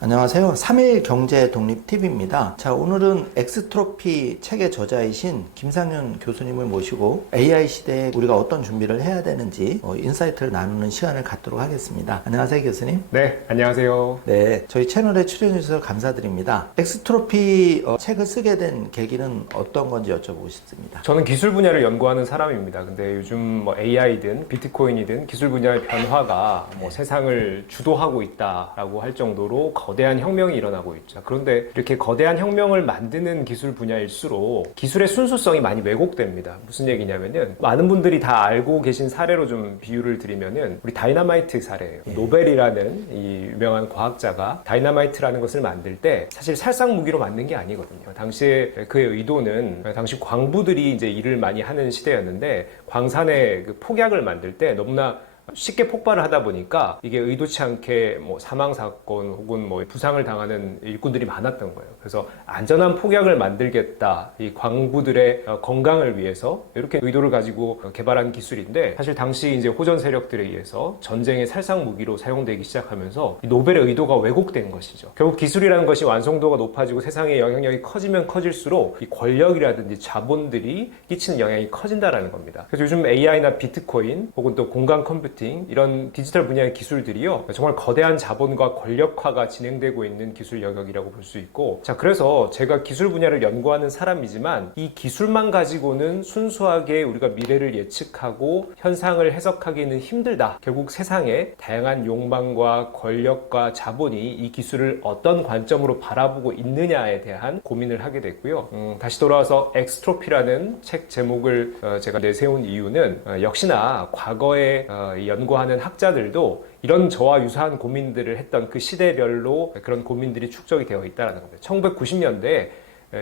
안녕하세요. 3일 경제 독립 TV입니다. 자, 오늘은 엑스트로피 책의 저자이신 김상윤 교수님을 모시고 AI 시대에 우리가 어떤 준비를 해야 되는지 인사이트를 나누는 시간을 갖도록 하겠습니다. 안녕하세요, 교수님. 네, 안녕하세요. 네, 저희 채널에 출연해 주셔서 감사드립니다. 엑스트로피 책을 쓰게 된 계기는 어떤 건지 여쭤보고 싶습니다. 저는 기술 분야를 연구하는 사람입니다. 근데 요즘 AI든 비트코인이든 기술 분야의 변화가 세상을 주도하고 있다라고 할 정도로 거대한 혁명이 일어나고 있죠. 그런데 이렇게 거대한 혁명을 만드는 기술 분야일수록 기술의 순수성이 많이 왜곡됩니다. 무슨 얘기냐면은 많은 분들이 다 알고 계신 사례로 좀 비유를 드리면은 우리 다이너마이트 사례예요. 노벨이라는 이 유명한 과학자가 다이너마이트라는 것을 만들 때 사실 살상 무기로 만든 게 아니거든요. 당시에 그의 의도는 당시 광부들이 이제 일을 많이 하는 시대였는데 광산의 그 폭약을 만들 때 너무나 쉽게 폭발을 하다 보니까 이게 의도치 않게 사망 사건 혹은 부상을 당하는 일꾼들이 많았던 거예요. 그래서 안전한 폭약을 만들겠다, 이 광부들의 건강을 위해서 이렇게 의도를 가지고 개발한 기술인데, 사실 당시 이제 호전 세력들에 의해서 전쟁의 살상 무기로 사용되기 시작하면서 이 노벨의 의도가 왜곡된 것이죠. 결국 기술이라는 것이 완성도가 높아지고 세상의 영향력이 커지면 커질수록 이 권력이라든지 자본들이 끼치는 영향이 커진다라는 겁니다. 그래서 요즘 AI나 비트코인 혹은 또 공간 컴퓨팅 이런 디지털 분야의 기술들이요, 정말 거대한 자본과 권력화가 진행되고 있는 기술 영역이라고 볼 수 있고, 자, 그래서 제가 기술 분야를 연구하는 사람이지만 이 기술만 가지고는 순수하게 우리가 미래를 예측하고 현상을 해석하기는 힘들다. 결국 세상에 다양한 욕망과 권력과 자본이 이 기술을 어떤 관점으로 바라보고 있느냐에 대한 고민을 하게 됐고요. 다시 돌아와서 엑스트로피라는 책 제목을 제가 내세운 이유는 역시나 과거에 연구하는 학자들도 이런 저와 유사한 고민들을 했던 그 시대별로 그런 고민들이 축적이 되어 있다는 겁니다. 1990년대에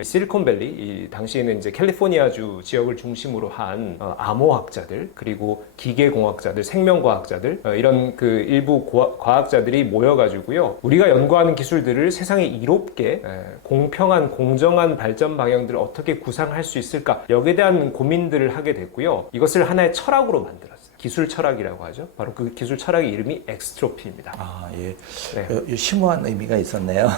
실리콘밸리, 이 당시에는 이제 캘리포니아주 지역을 중심으로 한 암호학자들, 그리고 기계공학자들, 생명과학자들, 이런 그 일부 과학자들이 모여가지고요, 우리가 연구하는 기술들을 세상에 이롭게 공평한 공정한 발전 방향들을 어떻게 구상할 수 있을까, 여기에 대한 고민들을 하게 됐고요. 이것을 하나의 철학으로 만들었어요. 기술 철학이라고 하죠. 바로 그 기술 철학의 이름이 엑스트로피입니다. 아, 예. 네. 심오한 의미가 있었네요.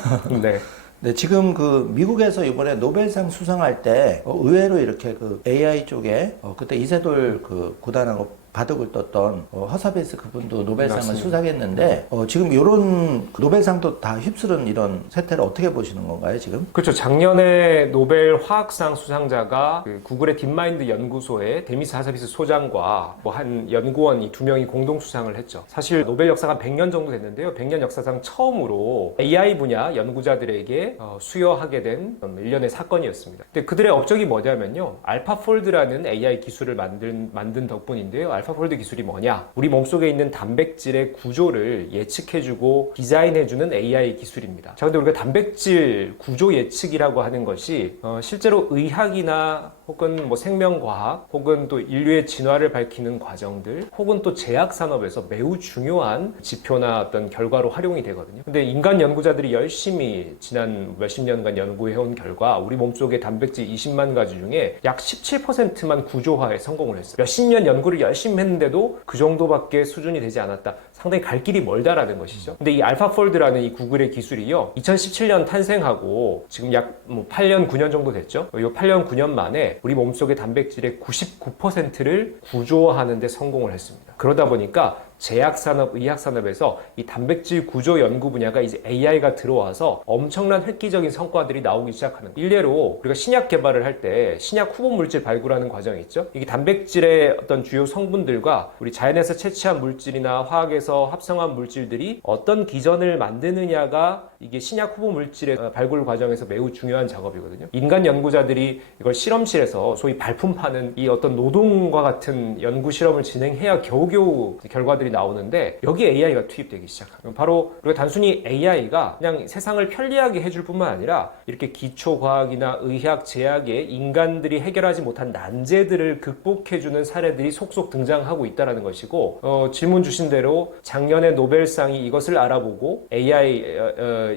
네. 네, 지금 그 미국에서 이번에 노벨상 수상할 때 의외로 이렇게 그 AI 쪽에 그때 이세돌 그 구단하고 바둑을 떴던 허사베이스 그분도 노벨상을 맞습니다. 수상했는데 지금 이런 노벨상도 다 휩쓸은 이런 세태를 어떻게 보시는 건가요, 지금? 그렇죠. 작년에 노벨 화학상 수상자가 그 구글의 딥마인드 연구소의 데미스 하사비스 소장과 한 연구원 이 두 명이 공동 수상을 했죠. 사실 노벨 역사가 100년 정도 됐는데요. 100년 역사상 처음으로 AI 분야 연구자들에게 수여하게 된 일련의 사건이었습니다. 근데 그들의 업적이 뭐냐면요, 알파폴드라는 AI 기술을 만든 덕분인데요. 알파폴드 기술이 뭐냐? 우리 몸속에 있는 단백질의 구조를 예측해주고 디자인해주는 AI 기술입니다. 자, 근데 우리가 단백질 구조 예측이라고 하는 것이 실제로 의학이나 혹은 생명과학 혹은 또 인류의 진화를 밝히는 과정들 혹은 또 제약산업에서 매우 중요한 지표나 어떤 결과로 활용이 되거든요. 근데 인간 연구자들이 열심히 지난 몇십 년간 연구해온 결과 우리 몸속의 단백질 20만 가지 중에 약 17%만 구조화에 성공을 했어요. 몇십 년 연구를 열심히 했는데도 그 정도밖에 수준이 되지 않았다. 상당히 갈 길이 멀다라는 것이죠. 근데 이 알파폴드라는 이 구글의 기술이요, 2017년 탄생하고 지금 약 8년, 9년 정도 됐죠. 이 8년, 9년 만에 우리 몸속의 단백질의 99%를 구조화하는 데 성공을 했습니다. 그러다 보니까 제약산업, 의학산업에서 이 단백질 구조 연구 분야가 이제 AI가 들어와서 엄청난 획기적인 성과들이 나오기 시작하는 거예요. 일례로 우리가 신약 개발을 할 때 신약 후보 물질 발굴하는 과정이 있죠. 이게 단백질의 어떤 주요 성분들과 우리 자연에서 채취한 물질이나 화학에서 합성한 물질들이 어떤 기전을 만드느냐가 이게 신약 후보 물질의 발굴 과정에서 매우 중요한 작업이거든요. 인간 연구자들이 이걸 실험실에서 소위 발품 파는 이 어떤 노동과 같은 연구 실험을 진행해야 겨우겨우 결과들이 나오는데, 여기에 AI가 투입되기 시작합니다. 바로 우리가 단순히 AI가 그냥 세상을 편리하게 해줄 뿐만 아니라 이렇게 기초과학이나 의학, 제약에 인간들이 해결하지 못한 난제들을 극복해주는 사례들이 속속 등장하고 있다는 것이고, 질문 주신 대로 작년에 노벨상이 이것을 알아보고 AI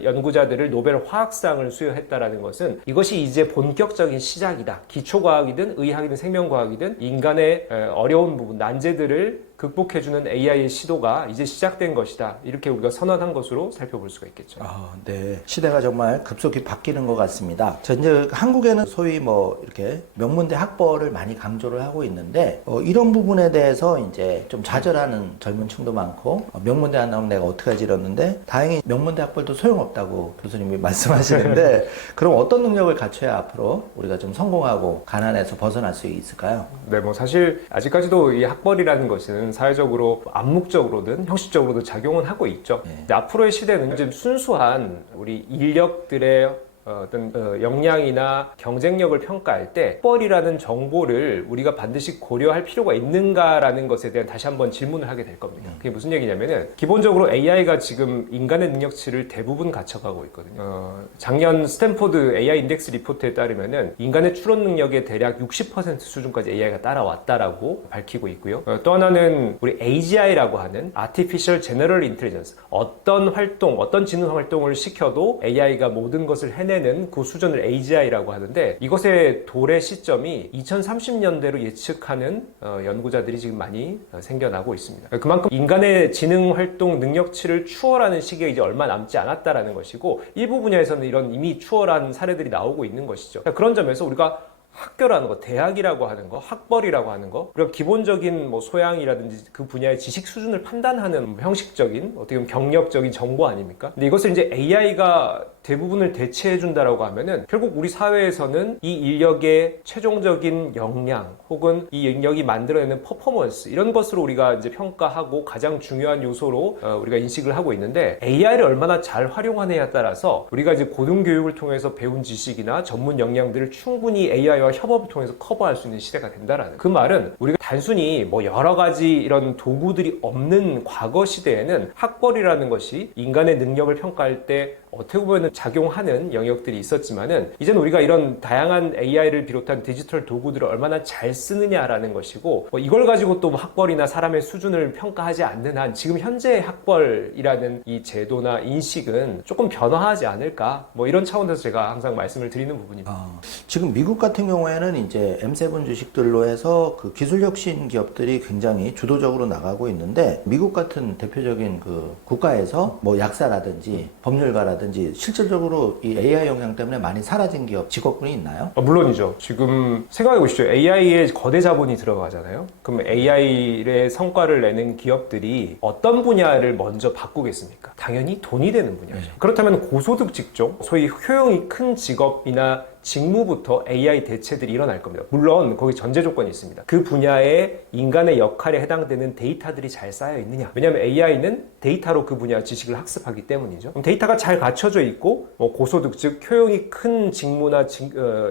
연구자들을 노벨 화학상을 수여했다는 것은 이것이 이제 본격적인 시작이다. 기초과학이든 의학이든 생명과학이든 인간의 어려운 부분, 난제들을 극복해주는 AI의 시도가 이제 시작된 것이다. 이렇게 우리가 선언한 것으로 살펴볼 수가 있겠죠. 네. 시대가 정말 급속히 바뀌는 것 같습니다. 자, 이제 한국에는 소위 뭐 이렇게 명문대 학벌을 많이 강조를 하고 있는데 이런 부분에 대해서 이제 좀 좌절하는 젊은 층도 많고 명문대 안 나오면 내가 어떡하지 이러는데 다행히 명문대 학벌도 소용없다고 교수님이 말씀하시는데 그럼 어떤 능력을 갖춰야 앞으로 우리가 좀 성공하고 가난에서 벗어날 수 있을까요? 네, 뭐 사실 아직까지도 이 학벌이라는 것은 사회적으로 암묵적으로든 형식적으로든 작용은 하고 있죠. 근데 앞으로의 시대는 이제 순수한 우리 인력들의 어떤 역량이나 경쟁력을 평가할 때 학벌이라는 정보를 우리가 반드시 고려할 필요가 있는가라는 것에 대한 다시 한번 질문을 하게 될 겁니다. 그게 무슨 얘기냐면은 기본적으로 AI가 지금 인간의 능력치를 대부분 갖춰가고 있거든요. 작년 스탠포드 AI 인덱스 리포트에 따르면은 인간의 추론 능력의 대략 60% 수준까지 AI가 따라왔다라고 밝히고 있고요. 또 하나는 우리 AGI라고 하는 Artificial General Intelligence, 어떤 활동, 어떤 지능 활동을 시켜도 AI가 모든 것을 해내는 그 수준을 AGI라고 하는데 이것의 도래 시점이 2030년대로 예측하는 연구자들이 지금 많이 생겨나고 있습니다. 그만큼 인간의 지능 활동 능력치를 추월하는 시기가 이제 얼마 남지 않았다라는 것이고 일부 분야에서는 이런 이미 추월한 사례들이 나오고 있는 것이죠. 그런 점에서 우리가 학교라는 거, 대학이라고 하는 거, 학벌이라고 하는 거, 그리고 기본적인 뭐 소양이라든지 그 분야의 지식 수준을 판단하는 형식적인 어떻게 보면 경력적인 정보 아닙니까? 근데 이것을 이제 AI가 대부분을 대체해준다라고 하면은 결국 우리 사회에서는 이 인력의 최종적인 역량 혹은 이 인력이 만들어내는 퍼포먼스 이런 것으로 우리가 이제 평가하고 가장 중요한 요소로 우리가 인식을 하고 있는데 AI를 얼마나 잘 활용하느냐에 따라서 우리가 이제 고등교육을 통해서 배운 지식이나 전문 역량들을 충분히 AI와 협업을 통해서 커버할 수 있는 시대가 된다라는 그 말은 우리가 단순히 뭐 여러 가지 이런 도구들이 없는 과거 시대에는 학벌이라는 것이 인간의 능력을 평가할 때 어떻게 보면 작용하는 영역들이 있었지만은 이제는 우리가 이런 다양한 AI를 비롯한 디지털 도구들을 얼마나 잘 쓰느냐라는 것이고 이걸 가지고 또 학벌이나 사람의 수준을 평가하지 않는 한 지금 현재의 학벌이라는 이 제도나 인식은 조금 변화하지 않을까 뭐 이런 차원에서 제가 항상 말씀을 드리는 부분입니다. 지금 미국 같은 경우에는 이제 M7 주식들로 해서 그 기술혁신 기업들이 굉장히 주도적으로 나가고 있는데 미국 같은 대표적인 그 국가에서 뭐 약사라든지 법률가라든지 실질적으로 이 AI 영향 때문에 많이 사라진 기업 직업군이 있나요? 물론이죠. 지금 생각해 보시죠. AI에 거대 자본이 들어가잖아요. 그럼 AI의 성과를 내는 기업들이 어떤 분야를 먼저 바꾸겠습니까? 당연히 돈이 되는 분야죠. 그렇다면 고소득 직종, 소위 효용이 큰 직업이나 직무부터 AI 대체들이 일어날 겁니다. 물론 거기 전제 조건이 있습니다. 그 분야의 인간의 역할에 해당되는 데이터들이 잘 쌓여 있느냐. 왜냐하면 AI는 데이터로 그 분야 지식을 학습하기 때문이죠. 그럼 데이터가 잘 갖춰져 있고 고소득 즉 효용이 큰 직무나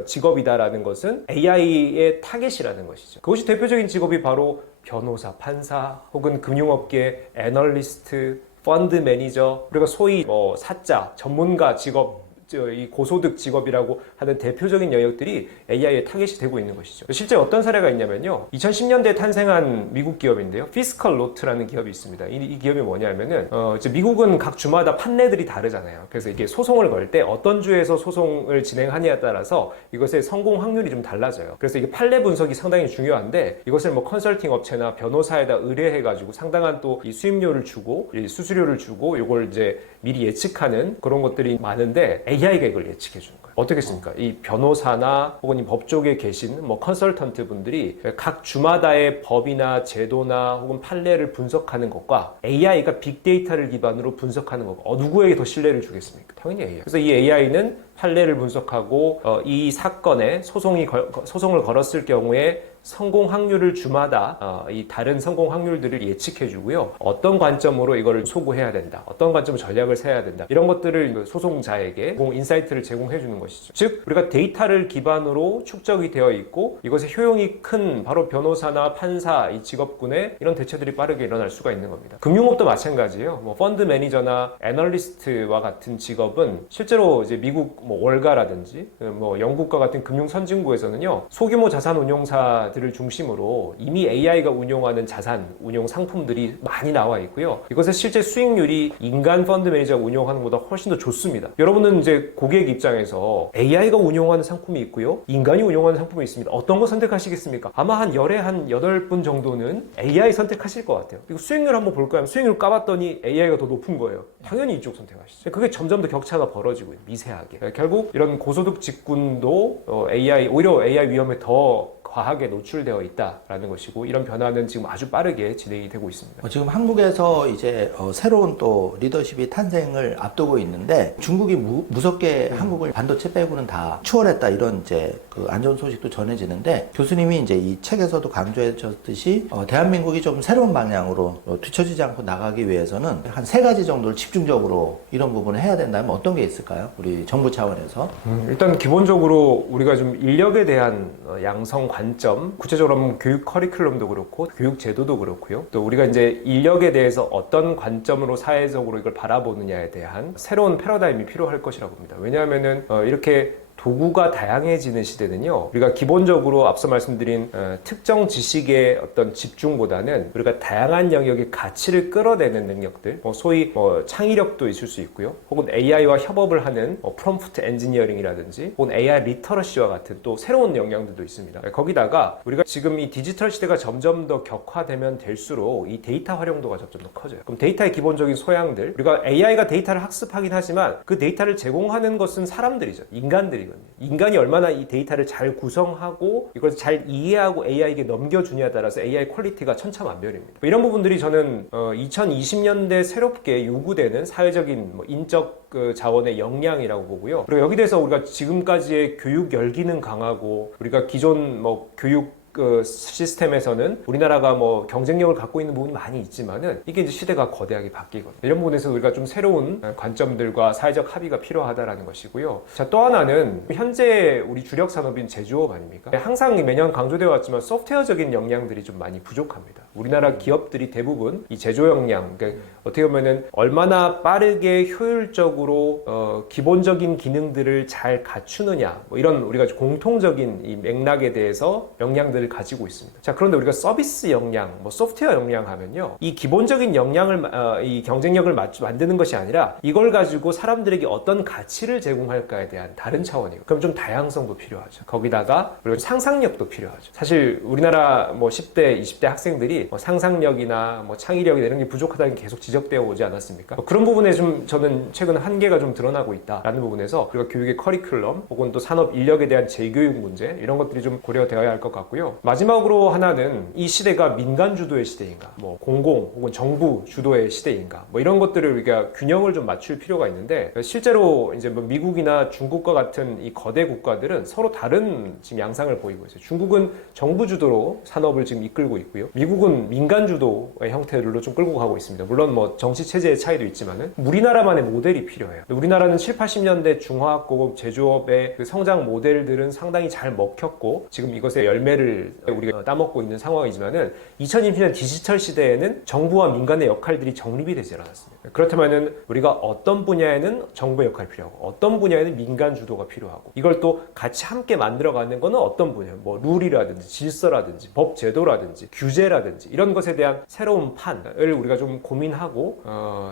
직업이다라는 것은 AI의 타겟이라는 것이죠. 그것이 대표적인 직업이 바로 변호사, 판사 혹은 금융업계 애널리스트, 펀드 매니저, 그리고 소위 사자, 전문가 직업 이 고소득 직업이라고 하는 대표적인 영역들이 AI의 타겟이 되고 있는 것이죠. 실제 어떤 사례가 있냐면요. 2010년대에 탄생한 미국 기업인데요. 피스컬 노트라는 기업이 있습니다. 이 기업이 뭐냐면은 이제 미국은 각 주마다 판례들이 다르잖아요. 그래서 이게 소송을 걸 때 어떤 주에서 소송을 진행하느냐에 따라서 이것의 성공 확률이 좀 달라져요. 그래서 이게 판례 분석이 상당히 중요한데 이것을 뭐 컨설팅 업체나 변호사에다 의뢰해가지고 상당한 또 이 수임료를 주고 이 수수료를 주고 이걸 이제 미리 예측하는 그런 것들이 많은데 AI가 이걸 예측해 주는 거예요. 어떻겠습니까? 이 변호사나 혹은 이 법조계에 계신 뭐 컨설턴트 분들이 각 주마다의 법이나 제도나 혹은 판례를 분석하는 것과 AI가 빅데이터를 기반으로 분석하는 것과 누구에게 더 신뢰를 주겠습니까? 당연히 AI. 그래서 이 AI는 판례를 분석하고 이 사건에 소송을 걸었을 경우에 성공 확률을 주마다 이 다른 성공 확률들을 예측해 주고요. 어떤 관점으로 이걸 소구해야 된다. 어떤 관점으로 전략을 세워야 된다. 이런 것들을 소송자에게 인사이트를 제공해 주는 것이죠. 즉 우리가 데이터를 기반으로 축적이 되어 있고 이것의 효용이 큰 바로 변호사나 판사 이 직업군에 이런 대체들이 빠르게 일어날 수가 있는 겁니다. 금융업도 마찬가지예요. 뭐 펀드 매니저나 애널리스트와 같은 직업은 실제로 이제 미국 뭐 월가라든지 뭐 영국과 같은 금융 선진국에서는요. 소규모 자산 운용사 분야들을 중심으로 이미 AI가 운용하는 자산, 운용 상품들이 많이 나와 있고요. 이것의 실제 수익률이 인간 펀드 매니저가 운용하는 것보다 훨씬 더 좋습니다. 여러분은 이제 고객 입장에서 AI가 운용하는 상품이 있고요. 인간이 운용하는 상품이 있습니다. 어떤 거 선택하시겠습니까? 아마 한 열에 한 8분 정도는 AI 선택하실 것 같아요. 그리고 수익률 한번 볼까요? 수익률 까봤더니 AI가 더 높은 거예요. 당연히 이쪽 선택하시죠. 그게 점점 더 격차가 벌어지고 있는 미세하게. 결국 이런 고소득 직군도 오히려 AI 위험에 더 과하게 노출되어 있다라는 것이고, 이런 변화는 지금 아주 빠르게 진행이 되고 있습니다. 지금 한국에서 이제 새로운 또 리더십이 탄생을 앞두고 있는데, 중국이 무섭게 한국을 반도체 빼고는 다 추월했다, 이런 이제 그 안 좋은 소식도 전해지는데, 교수님이 이제 이 책에서도 강조해 주셨듯이 대한민국이 좀 새로운 방향으로 뒤처지지 않고 나가기 위해서는 한 3가지 정도를 집중적으로 이런 부분을 해야 된다면 어떤 게 있을까요? 우리 정부 차원에서. 일단 기본적으로 우리가 좀 인력에 대한 양성 관점, 구체적으로 하면 교육 커리큘럼도 그렇고 교육 제도도 그렇고요. 또 우리가 이제 인력에 대해서 어떤 관점으로 사회적으로 이걸 바라보느냐에 대한 새로운 패러다임이 필요할 것이라고 봅니다. 왜냐하면은 이렇게 도구가 다양해지는 시대는요, 우리가 기본적으로 앞서 말씀드린 특정 지식의 어떤 집중보다는 우리가 다양한 영역의 가치를 끌어내는 능력들, 소위 창의력도 있을 수 있고요, 혹은 AI와 협업을 하는 프롬프트 엔지니어링이라든지 혹은 AI 리터러시와 같은 또 새로운 역량들도 있습니다. 거기다가 우리가 지금 이 디지털 시대가 점점 더 격화되면 될수록 이 데이터 활용도가 점점 더 커져요. 그럼 데이터의 기본적인 소양들, 우리가 AI가 데이터를 학습하긴 하지만 그 데이터를 제공하는 것은 사람들이죠. 인간들이거든요. 인간이 얼마나 이 데이터를 잘 구성하고 이걸 잘 이해하고 AI에게 넘겨주냐에 따라서 AI 퀄리티가 천차만별입니다. 이런 부분들이 저는 2020년대 새롭게 요구되는 사회적인 인적 자원의 역량이라고 보고요. 그리고 여기 대해서 우리가 지금까지의 교육 열기는 강하고, 우리가 기존 교육 시스템에서는 우리나라가 경쟁력을 갖고 있는 부분이 많이 있지만은, 이게 이제 시대가 거대하게 바뀌거든요. 이런 부분에서 우리가 좀 새로운 관점들과 사회적 합의가 필요하다라는 것이고요. 자, 또 하나는 현재 우리 주력 산업인 제조업 아닙니까? 항상 매년 강조되어 왔지만 소프트웨어적인 역량들이 좀 많이 부족합니다. 우리나라 기업들이 대부분 이 제조 역량, 그러니까 어떻게 보면은 얼마나 빠르게 효율적으로 기본적인 기능들을 잘 갖추느냐, 이런 우리가 공통적인 이 맥락에 대해서 역량들을 가지고 있습니다. 자, 그런데 우리가 서비스 역량, 소프트웨어 역량 하면요, 이 기본적인 역량을 이 경쟁력을 만드는 것이 아니라 이걸 가지고 사람들에게 어떤 가치를 제공할까에 대한 다른 차원이고, 그럼 좀 다양성도 필요하죠. 거기다가 그리고 상상력도 필요하죠. 사실 우리나라 10대, 20대 학생들이 상상력이나 창의력이나 이런 게 부족하다는 게 계속 지적되어 오지 않았습니까? 그런 부분에 좀 저는 최근 한계가 좀 드러나고 있다라는 부분에서 우리가 교육의 커리큘럼 혹은 또 산업 인력에 대한 재교육 문제, 이런 것들이 좀 고려되어야 할 것 같고요. 마지막으로 하나는 이 시대가 민간 주도의 시대인가, 공공 혹은 정부 주도의 시대인가, 이런 것들을 우리가 균형을 좀 맞출 필요가 있는데, 실제로 이제 미국이나 중국과 같은 이 거대 국가들은 서로 다른 지금 양상을 보이고 있어요. 중국은 정부 주도로 산업을 지금 이끌고 있고요. 미국은 민간 주도의 형태로 좀 끌고 가고 있습니다. 물론 정치 체제의 차이도 있지만은 우리나라만의 모델이 필요해요. 우리나라는 7, 80년대 중화학고급 제조업의 그 성장 모델들은 상당히 잘 먹혔고, 지금 이것의 열매를 우리가 따먹고 있는 상황이지만은 2020년 디지털 시대에는 정부와 민간의 역할들이 정립이 되지 않았습니다. 그렇다면은 우리가 어떤 분야에는 정부의 역할이 필요하고 어떤 분야에는 민간 주도가 필요하고, 이걸 또 같이 함께 만들어가는 거는 어떤 분야, 룰이라든지 질서라든지 법 제도라든지 규제라든지 이런 것에 대한 새로운 판을 우리가 좀 고민하고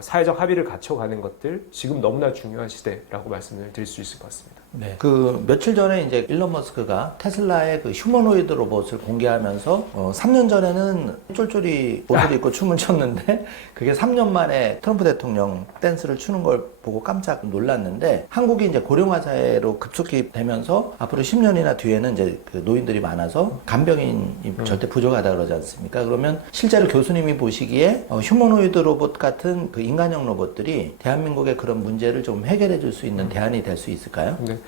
사회적 합의를 갖춰가는 것들, 지금 너무나 중요한 시대라고 말씀을 드릴 수 있을 것 같습니다. 네. 그 며칠 전에 이제 일론 머스크가 테슬라의 그 휴머노이드 로봇을 공개하면서 3년 전에는 쫄쫄이 옷을 입고 춤을 췄는데, 그게 3년 만에 트럼프 대통령 댄스를 추는 걸 보고 깜짝 놀랐는데, 한국이 이제 고령화 사회로 급속히 되면서 앞으로 10년이나 뒤에는 이제 그 노인들이 많아서 간병인이 절대 부족하다 그러지 않습니까? 그러면 실제로 교수님이 보시기에 휴머노이드 로봇 같은 그 인간형 로봇들이 대한민국의 그런 문제를 좀 해결해 줄 수 있는 대안이 될 수 있을까요? 네.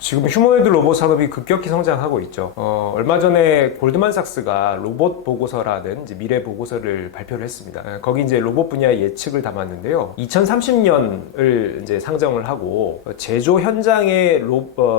지금 휴머노이드 로봇 산업이 급격히 성장하고 있죠. 얼마 전에 골드만삭스가 로봇 보고서라는 이제 미래 보고서를 발표를 했습니다. 거기 이제 로봇 분야의 예측을 담았는데요. 2030년을 이제 상정을 하고 제조 현장의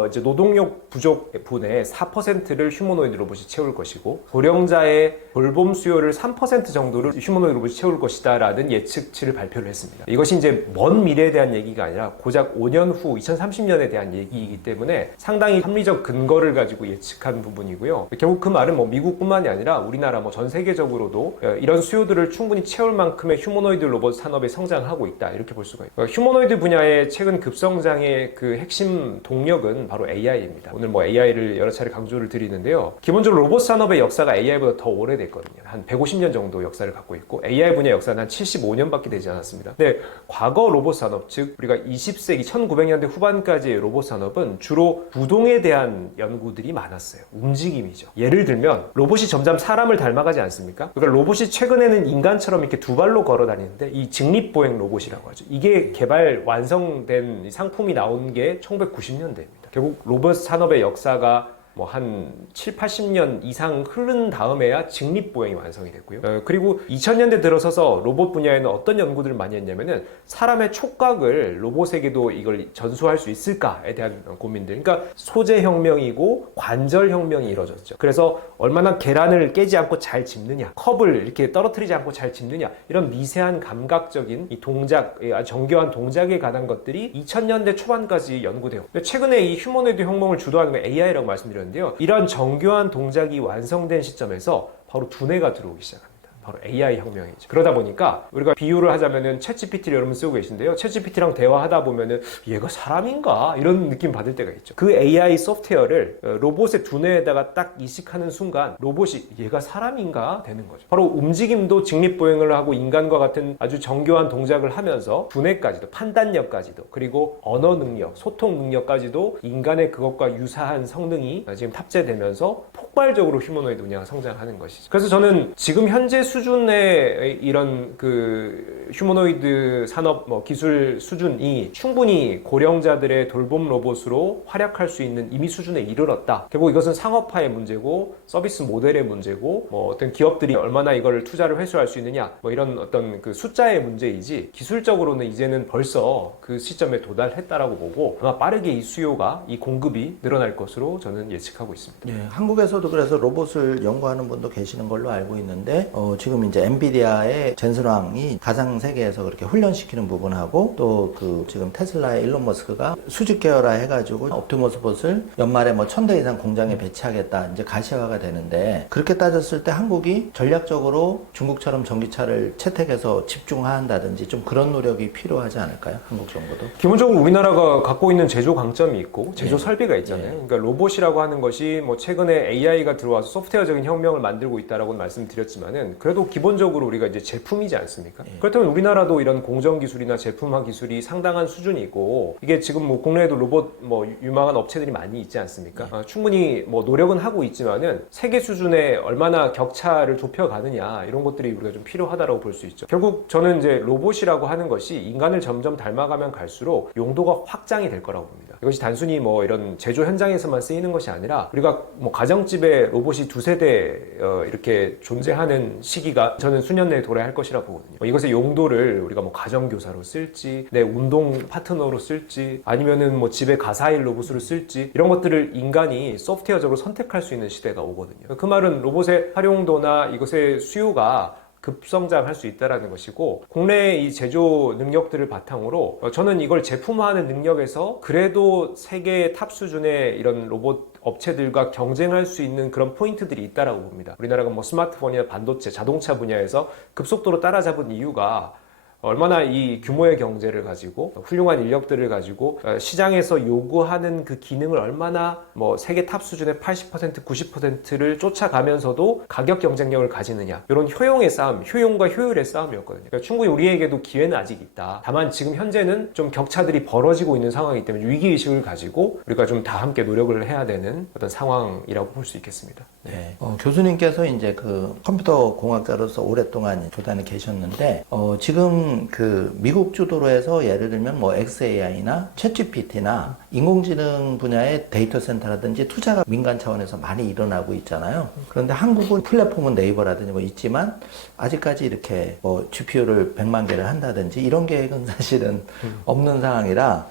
이제 노동력 부족 분의 4%를 휴머노이드 로봇이 채울 것이고, 고령자의 돌봄 수요를 3% 정도를 휴머노이드 로봇이 채울 것이다라는 예측치를 발표를 했습니다. 이것이 이제 먼 미래에 대한 얘기가 아니라 고작 5년 후 2030년에 대한 얘기이기 때문에 때문에 상당히 합리적 근거를 가지고 예측한 부분이고요. 결국 그 말은 뭐 미국뿐만이 아니라 우리나라 뭐 전 세계적으로도 이런 수요들을 충분히 채울 만큼의 휴머노이드 로봇 산업이 성장하고 있다 이렇게 볼 수가 있고요. 휴머노이드 분야의 최근 급성장의 그 핵심 동력은 바로 AI입니다. 오늘 뭐 AI를 여러 차례 강조를 드리는데요. 기본적으로 로봇 산업의 역사가 AI보다 더 오래됐거든요. 한 150년 정도 역사를 갖고 있고 AI 분야 역사는 한 75년밖에 되지 않았습니다. 근데 과거 로봇 산업, 즉 우리가 20세기 1900년대 후반까지의 로봇 산업은 주로 구동에 대한 연구들이 많았어요. 움직임이죠. 예를 들면 로봇이 점점 사람을 닮아가지 않습니까? 그러니까 로봇이 최근에는 인간처럼 이렇게 두 발로 걸어 다니는데 이 직립보행 로봇이라고 하죠. 이게 개발 완성된 상품이 나온 게 1990년대입니다. 결국 로봇 산업의 역사가 뭐 한 7, 80년 이상 흐른 다음에야 직립보행이 완성이 됐고요. 그리고 2000년대 들어서서 로봇 분야에는 어떤 연구들을 많이 했냐면은 사람의 촉각을 로봇에게도 이걸 전수할 수 있을까에 대한 고민들. 그러니까 소재 혁명이고 관절 혁명이 이루어졌죠. 그래서 얼마나 계란을 깨지 않고 잘 집느냐, 컵을 이렇게 떨어뜨리지 않고 잘 집느냐, 이런 미세한 감각적인 이 동작, 정교한 동작에 관한 것들이 2000년대 초반까지 연구돼요. 근데 최근에 이 휴머노이드 혁명을 주도하는 건 AI라고 말씀드렸는데요. 이러한 정교한 동작이 완성된 시점에서 바로 두뇌가 들어오기 시작합니다. 바로 AI 혁명이죠. 그러다 보니까 우리가 비유를 하자면은 챗GPT를 여러분 쓰고 계신데요. 챗GPT랑 대화하다 보면은 얘가 사람인가? 이런 느낌 받을 때가 있죠. 그 AI 소프트웨어를 로봇의 두뇌에다가 딱 이식하는 순간 로봇이 얘가 사람인가? 되는 거죠. 바로 움직임도 직립보행을 하고 인간과 같은 아주 정교한 동작을 하면서 두뇌까지도, 판단력까지도, 그리고 언어 능력, 소통 능력까지도 인간의 그것과 유사한 성능이 지금 탑재되면서 폭발적으로 휴머노이드 분야가 성장하는 것이죠. 그래서 저는 지금 현재 수준의 이런 그 휴머노이드 산업 기술 수준이 충분히 고령자들의 돌봄 로봇으로 활약할 수 있는 이미 수준에 이르렀다. 결국 이것은 상업화의 문제고 서비스 모델의 문제고 뭐 어떤 기업들이 얼마나 이걸 투자를 회수할 수 있느냐 뭐 이런 어떤 그 숫자의 문제이지 기술적으로는 이제는 벌써 그 시점에 도달했다라고 보고 아마 빠르게 이 수요가 이 공급이 늘어날 것으로 저는 예측하고 있습니다. 네, 한국에서도 그래서 로봇을 연구하는 분도 계시는 걸로 알고 있는데 지금 이제 엔비디아의 젠슨왕이 가상 세계에서 그렇게 훈련시키는 부분하고 또 그 지금 테슬라의 일론 머스크가 수직 계열화 해가지고 옵티머스 봇을 연말에 뭐 1000대 이상 공장에 배치하겠다 이제 가시화가 되는데 그렇게 따졌을 때 한국이 전략적으로 중국처럼 전기차를 채택해서 집중화한다든지 좀 그런 노력이 필요하지 않을까요? 한국 정부도? 기본적으로 우리나라가 갖고 있는 제조 강점이 있고 제조 네. 설비가 있잖아요. 네. 그러니까 로봇이라고 하는 것이 뭐 최근에 AI가 들어와서 소프트웨어적인 혁명을 만들고 있다라고 말씀드렸지만은 그래도 기본적으로 우리가 이제 제품이지 않습니까? 네. 그렇다면 우리나라도 이런 공정 기술이나 제품화 기술이 상당한 수준이 있고 이게 지금 뭐 국내에도 로봇 뭐 유망한 업체들이 많이 있지 않습니까? 충분히 뭐 노력은 하고 있지만은 세계 수준에 얼마나 격차를 좁혀가느냐 이런 것들이 우리가 좀 필요하다라고 볼 수 있죠. 결국 저는 이제 로봇이라고 하는 것이 인간을 점점 닮아가면 갈수록 용도가 확장이 될 거라고 봅니다. 이것이 단순히 뭐 이런 제조 현장에서만 쓰이는 것이 아니라 우리가 뭐 가정집에 로봇이 두세 대 이렇게 존재하는 시기가 저는 수년 내에 도래할 것이라 보거든요. 이것의 용도를 우리가 뭐 가정교사로 쓸지 내 운동 파트너로 쓸지 아니면은 뭐 집에 가사일 로봇으로 쓸지 이런 것들을 인간이 소프트웨어적으로 선택할 수 있는 시대가 오거든요. 그 말은 로봇의 활용도나 이것의 수요가 급성장할 수 있다는 것이고 국내의 이 제조 능력들을 바탕으로 저는 이걸 제품화하는 능력에서 그래도 세계 탑 수준의 이런 로봇 업체들과 경쟁할 수 있는 그런 포인트들이 있다라고 봅니다. 우리나라가 뭐 스마트폰이나 반도체, 자동차 분야에서 급속도로 따라잡은 이유가 얼마나 이 규모의 경제를 가지고 훌륭한 인력들을 가지고 시장에서 요구하는 그 기능을 얼마나 뭐 세계 탑 수준의 80%, 90%를 쫓아가면서도 가격 경쟁력을 가지느냐 이런 효용의 싸움, 효용과 효율의 싸움이었거든요. 그러니까 충분히 우리에게도 기회는 아직 있다. 다만 지금 현재는 좀 격차들이 벌어지고 있는 상황이기 때문에 위기의식을 가지고 우리가 좀 다 함께 노력을 해야 되는 어떤 상황이라고 볼 수 있겠습니다. 네. 교수님께서 이제 그 컴퓨터 공학자로서 오랫동안 교단에 계셨는데 지금 그 미국 주도로 해서 예를 들면 뭐 XAI나 챗GPT나 인공지능 분야의 데이터 센터라든지 투자가 민간 차원에서 많이 일어나고 있잖아요. 그런데 한국은 플랫폼은 네이버라든지 뭐 있지만 아직까지 이렇게 뭐 GPU를 100만 개를 한다든지 이런 계획은 사실은 없는 상황이라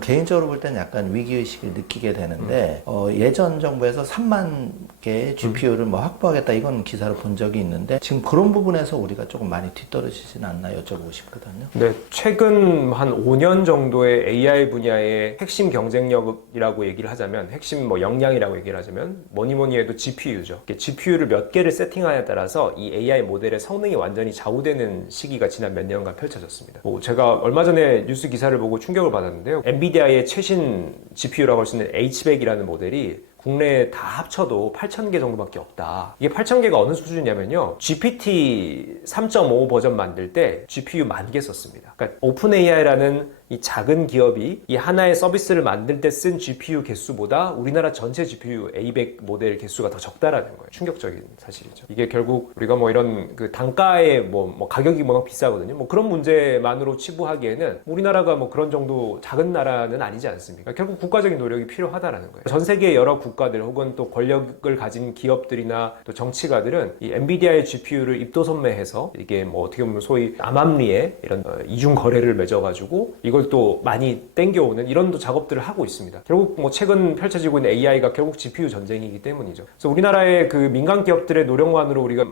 개인적으로 볼 때는 약간 위기의식을 느끼게 되는데 예전 정부에서 3만 개의 GPU를 뭐 확보하겠다 이건 기사를 본 적이 있는데 지금 그런 부분에서 우리가 조금 많이 뒤떨어지진 않나 여쭤보고 싶거든요. 네, 최근 한 5년 정도의 AI 분야의 핵심 경쟁력이라고 얘기를 하자면 핵심 뭐 역량이라고 얘기를 하자면 뭐니 해도 GPU죠. GPU를 몇 개를 세팅하냐에 따라서 이 AI 모델의 성능이 완전히 좌우되는 시기가 지난 몇 년간 펼쳐졌습니다. 제가 얼마 전에 뉴스 기사를 보고 충격을 받았는데요. 엔비디아의 최신 GPU라고 할 수 있는 H100이라는 모델이 국내에 다 합쳐도 8,000개 정도밖에 없다. 이게 8,000개가 어느 수준이냐면요. GPT 3.5 버전 만들 때 GPU 10,000개 썼습니다. 그러니까 오픈 AI라는 이 작은 기업이 이 하나의 서비스를 만들 때 쓴 GPU 개수보다 우리나라 전체 GPU A100 모델 개수가 더 적다라는 거예요. 충격적인 사실이죠. 이게 결국 우리가 뭐 이런 그 단가의 뭐 가격이 워낙 비싸거든요. 뭐 그런 문제만으로 치부하기에는 우리나라가 뭐 그런 정도 작은 나라는 아니지 않습니까? 결국 국가적인 노력이 필요하다라는 거예요. 전 세계 여러 국가들 혹은 또 권력을 가진 기업들이나 또 정치가들은 이 엔비디아의 GPU를 입도선매해서 이게 뭐 어떻게 보면 소위 암암리에 이런 이중 거래를 맺어가지고 이걸 또 많이 땡겨오는 이런 또 작업들을 하고 있습니다. 결국 뭐 최근 펼쳐지고 있는 AI가 결국 GPU 전쟁이기 때문이죠. 그래서 우리나라의 그 민간 기업들의 노력만으로 우리가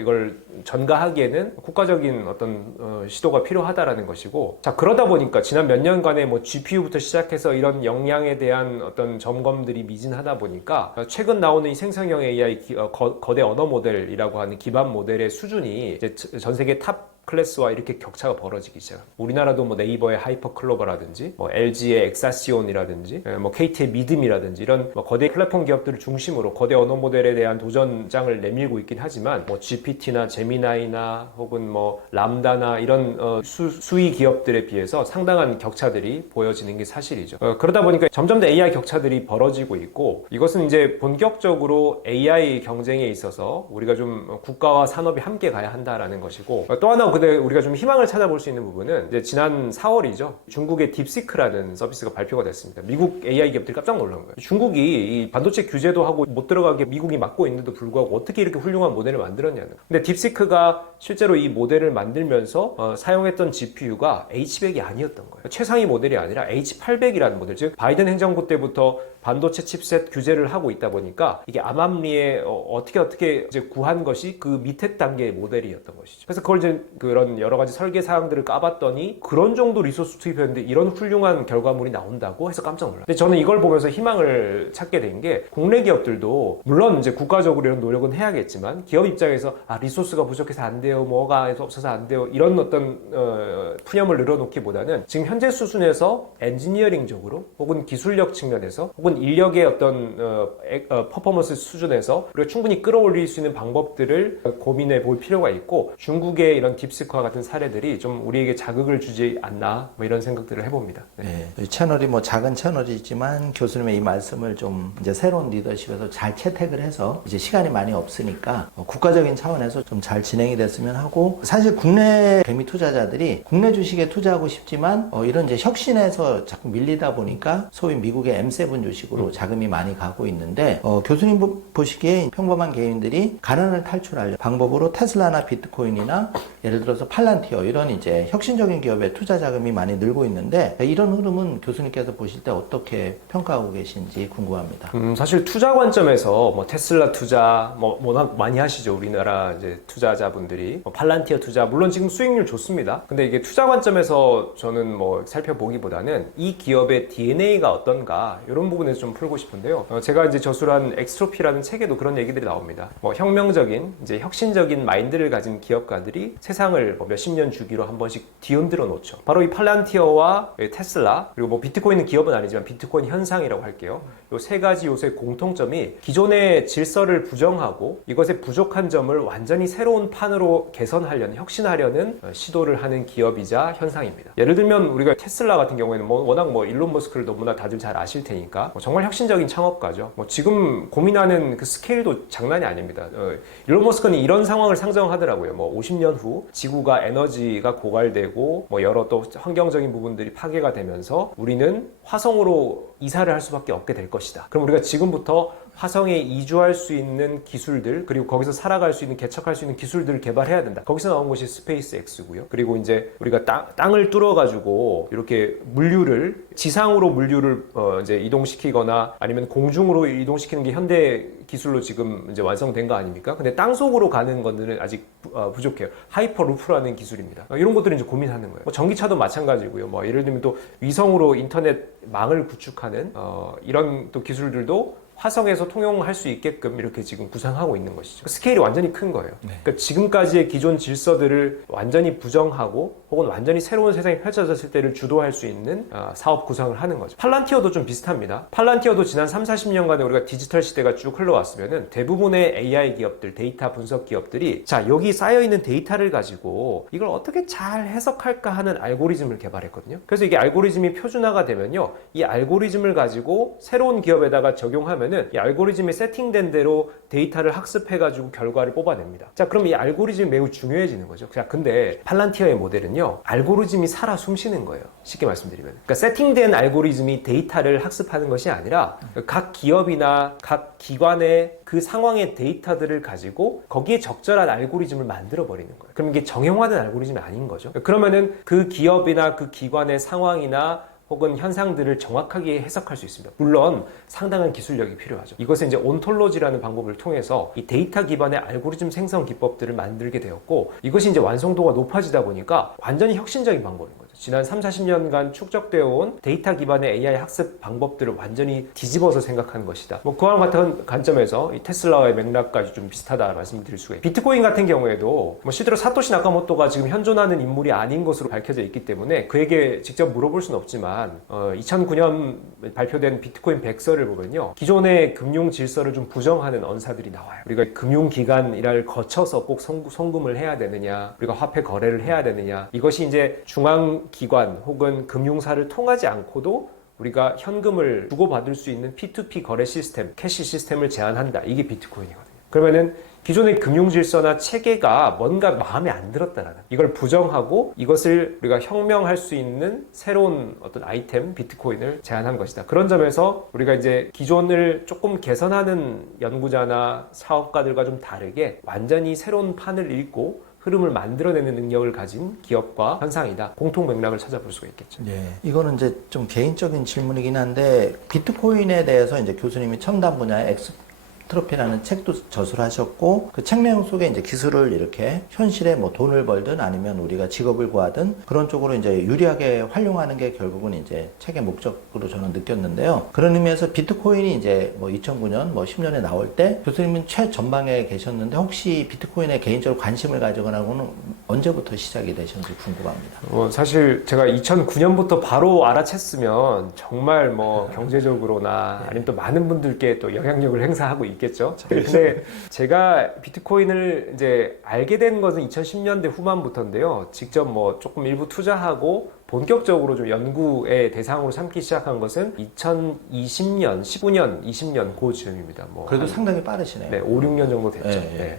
이걸 전가하기에는 국가적인 어떤 시도가 필요하다라는 것이고, 자 그러다 보니까 지난 몇 년간의 뭐 GPU부터 시작해서 이런 역량에 대한 어떤 점검들이 미진하다 보니까 최근 나오는 이 생성형 AI 거대 언어 모델이라고 하는 기반 모델의 수준이 이제 전 세계 탑 클래스와 이렇게 격차가 벌어지기 시작합니다. 우리나라도 뭐 네이버의 하이퍼클로버라든지 뭐 LG의 엑사시온이라든지 뭐 KT의 미듬이라든지 이런 뭐 거대 플랫폼 기업들을 중심으로 거대 언어 모델에 대한 도전장을 내밀고 있긴 하지만 뭐 GPT나 제미나이나 혹은 뭐 람다나 이런 수위 기업들에 비해서 상당한 격차들이 보여지는 게 사실이죠. 그러다 보니까 점점 더 AI 격차들이 벌어지고 있고, 이것은 이제 본격적으로 AI 경쟁에 있어서 우리가 좀 국가와 산업이 함께 가야 한다라는 것이고, 또 하나 근데 우리가 좀 희망을 찾아볼 수 있는 부분은 이제 지난 4월이죠. 중국의 딥시크라는 서비스가 발표가 됐습니다. 미국 AI 기업들이 깜짝 놀란 거예요. 중국이 이 반도체 규제도 하고 못 들어가게 미국이 막고 있는데도 불구하고 어떻게 이렇게 훌륭한 모델을 만들었냐는 거예요. 근데 딥시크가 실제로 이 모델을 만들면서 사용했던 GPU가 H100이 아니었던 거예요. 최상위 모델이 아니라 H800이라는 모델, 즉 바이든 행정부 때부터 반도체 칩셋 규제를 하고 있다 보니까 이게 암암리에 어떻게 이제 구한 것이 그 밑에 단계의 모델이었던 것이죠. 그래서 그걸 이제 그런 여러 가지 설계 사항들을 까봤더니 그런 정도 리소스 투입했는데 이런 훌륭한 결과물이 나온다고 해서 깜짝 놀랐어요. 근데 저는 이걸 보면서 희망을 찾게 된 게, 국내 기업들도 물론 이제 국가적으로 이런 노력은 해야겠지만 기업 입장에서 리소스가 부족해서 안 돼요, 뭐가 없어서 안 돼요, 이런 어떤 푸념을 늘어놓기보다는 지금 현재 수준에서 엔지니어링적으로 혹은 기술력 측면에서 혹은 인력의 어떤 퍼포먼스 수준에서 우리가 충분히 끌어올릴 수 있는 방법들을 고민해 볼 필요가 있고, 중국의 이런 딥시크와 같은 사례들이 좀 우리에게 자극을 주지 않나, 뭐 이런 생각들을 해봅니다. 네. 이 채널이 뭐 작은 채널이지만 교수님의 이 말씀을 좀 이제 새로운 리더십에서 잘 채택을 해서 이제 시간이 많이 없으니까 국가적인 차원에서 좀 잘 진행이 됐으면 하고, 사실 국내 개미 투자자들이 국내 주식에 투자하고 싶지만 이런 이제 혁신에서 자꾸 밀리다 보니까 소위 미국의 M7 주식으로 자금이 많이 가고 있는데, 교수님 보시기에 평범한 개인들이 가난을 탈출하려 방법으로 테슬라나 비트코인이나 예를 들어서 팔란티어 이런 이제 혁신적인 기업에 투자 자금이 많이 늘고 있는데, 이런 흐름은 교수님께서 보실 때 어떻게 평가하고 계신지 궁금합니다. 사실 투자 관점에서 뭐 테슬라 투자 뭐 워낙 많이 하시죠. 우리나라 이제 투자자분들이 팔란티어 투자 물론 지금 수익률 좋습니다. 근데 이게 투자 관점에서 저는 뭐 살펴보기보다는 이 기업의 DNA가 어떤가 이런 부분에서 좀 풀고 싶은데요. 제가 이제 저술한 엑스트로피라는 책에도 그런 얘기들이 나옵니다. 뭐 혁명적인 이제 혁신적인 마인드를 가진 기업가들이 세상을 뭐 몇십 년 주기로 한 번씩 뒤흔들어 놓죠. 바로 이 팔란티어와 테슬라, 그리고 뭐 비트코인은 기업은 아니지만 비트코인 현상이라고 할게요. 요 세 가지 요소의 공통점이 기존의 질서를 부정하고 이것의 부족한 점을 완전히 새로운 판으로 개선하려는, 혁신하려는 시도를 하는 기업이자 현상입니다. 예를 들면 우리가 테슬라 같은 경우에는 워낙 일론 머스크를 너무나 다들 잘 아실 테니까 정말 혁신적인 창업가죠. 지금 고민하는 그 스케일도 장난이 아닙니다. 일론 머스크는 이런 상황을 상정하더라고요. 50년 후 지구가 에너지가 고갈되고 여러 또 환경적인 부분들이 파괴가 되면서 우리는 화성으로 이사를 할 수밖에 없게 될 것이다. 그럼 우리가 지금부터 화성에 이주할 수 있는 기술들, 그리고 거기서 살아갈 수 있는, 개척할 수 있는 기술들을 개발해야 된다. 거기서 나온 것이 스페이스 X고요. 그리고 이제 우리가 땅을 뚫어가지고 이렇게 지상으로 물류를 이제 이동시키거나 아니면 공중으로 이동시키는 게 현대 기술로 지금 이제 완성된 거 아닙니까? 근데 땅 속으로 가는 것들은 아직 부족해요. 하이퍼루프라는 기술입니다. 이런 것들을 이제 고민하는 거예요. 전기차도 마찬가지고요. 예를 들면 또 위성으로 인터넷 망을 구축하는 이런 또 기술들도 화성에서 통용할 수 있게끔 이렇게 지금 구상하고 있는 것이죠. 스케일이 완전히 큰 거예요. 네. 그러니까 지금까지의 기존 질서들을 완전히 부정하고 혹은 완전히 새로운 세상이 펼쳐졌을 때를 주도할 수 있는 사업 구상을 하는 거죠. 팔란티어도 좀 비슷합니다. 팔란티어도 지난 30-40년간에 우리가 디지털 시대가 쭉 흘러왔으면은 대부분의 AI 기업들, 데이터 분석 기업들이 자, 여기 쌓여있는 데이터를 가지고 이걸 어떻게 잘 해석할까 하는 알고리즘을 개발했거든요. 그래서 이게 알고리즘이 표준화가 되면요, 이 알고리즘을 가지고 새로운 기업에다가 적용하면 이 알고리즘이 세팅된 대로 데이터를 학습해가지고 결과를 뽑아냅니다. 자, 그럼 이 알고리즘이 매우 중요해지는 거죠. 자, 근데 팔란티어의 모델은요, 알고리즘이 살아 숨쉬는 거예요. 쉽게 말씀드리면. 그러니까 세팅된 알고리즘이 데이터를 학습하는 것이 아니라 각 기업이나 각 기관의 그 상황의 데이터들을 가지고 거기에 적절한 알고리즘을 만들어 버리는 거예요. 그럼 이게 정형화된 알고리즘이 아닌 거죠. 그러면은 그 기업이나 그 기관의 상황이나 혹은 현상들을 정확하게 해석할 수 있습니다. 물론 상당한 기술력이 필요하죠. 이것은 이제 온톨로지라는 방법을 통해서 이 데이터 기반의 알고리즘 생성 기법들을 만들게 되었고, 이것이 이제 완성도가 높아지다 보니까 완전히 혁신적인 방법인 거죠. 지난 30-40년간 축적되어 온 데이터 기반의 AI 학습 방법들을 완전히 뒤집어서 생각하는 것이다. 그와 같은 관점에서 이 테슬라와의 맥락까지 좀 비슷하다 말씀드릴 수가 있어요. 비트코인 같은 경우에도 실제로 사토시 나카모토가 지금 현존하는 인물이 아닌 것으로 밝혀져 있기 때문에 그에게 직접 물어볼 수는 없지만 2009년 발표된 비트코인 백서를 보면요, 기존의 금융 질서를 좀 부정하는 언사들이 나와요. 우리가 금융기관이라를 거쳐서 꼭 송금을 해야 되느냐, 우리가 화폐 거래를 해야 되느냐, 이것이 이제 중앙기관 혹은 금융사를 통하지 않고도 우리가 현금을 주고받을 수 있는 P2P 거래 시스템, 캐시 시스템을 제한한다. 이게 비트코인이거든요. 그러면은 기존의 금융 질서나 체계가 뭔가 마음에 안 들었다라는, 이걸 부정하고 이것을 우리가 혁명할 수 있는 새로운 어떤 아이템, 비트코인을 제안한 것이다. 그런 점에서 우리가 이제 기존을 조금 개선하는 연구자나 사업가들과 좀 다르게 완전히 새로운 판을 읽고 흐름을 만들어내는 능력을 가진 기업과 현상이다. 공통 맥락을 찾아볼 수가 있겠죠. 네, 이거는 이제 좀 개인적인 질문이긴 한데, 비트코인에 대해서 이제 교수님이 첨단 분야의 트로피라는 책도 저술하셨고, 그 책 내용 속에 이제 기술을 이렇게 현실에 돈을 벌든 아니면 우리가 직업을 구하든 그런 쪽으로 이제 유리하게 활용하는 게 결국은 이제 책의 목적으로 저는 느꼈는데요. 그런 의미에서 비트코인이 이제 2009년, 10년에 나올 때 교수님은 최전방에 계셨는데, 혹시 비트코인에 개인적으로 관심을 가지거나는 언제부터 시작이 되셨는지 궁금합니다. 사실 제가 2009년부터 바로 알아챘으면 정말 경제적으로나 아니면 또 많은 분들께 또 영향력을 행사하고 있겠죠. 근데 제가 비트코인을 이제 알게 된 것은 2010년대 후반부터인데요. 직접 조금 일부 투자하고 본격적으로 좀 연구의 대상으로 삼기 시작한 것은 2020년, 19년, 20년 그 즈음입니다. 그래도 상당히 빠르시네요. 네, 5, 6년 정도 됐죠. 네. 네.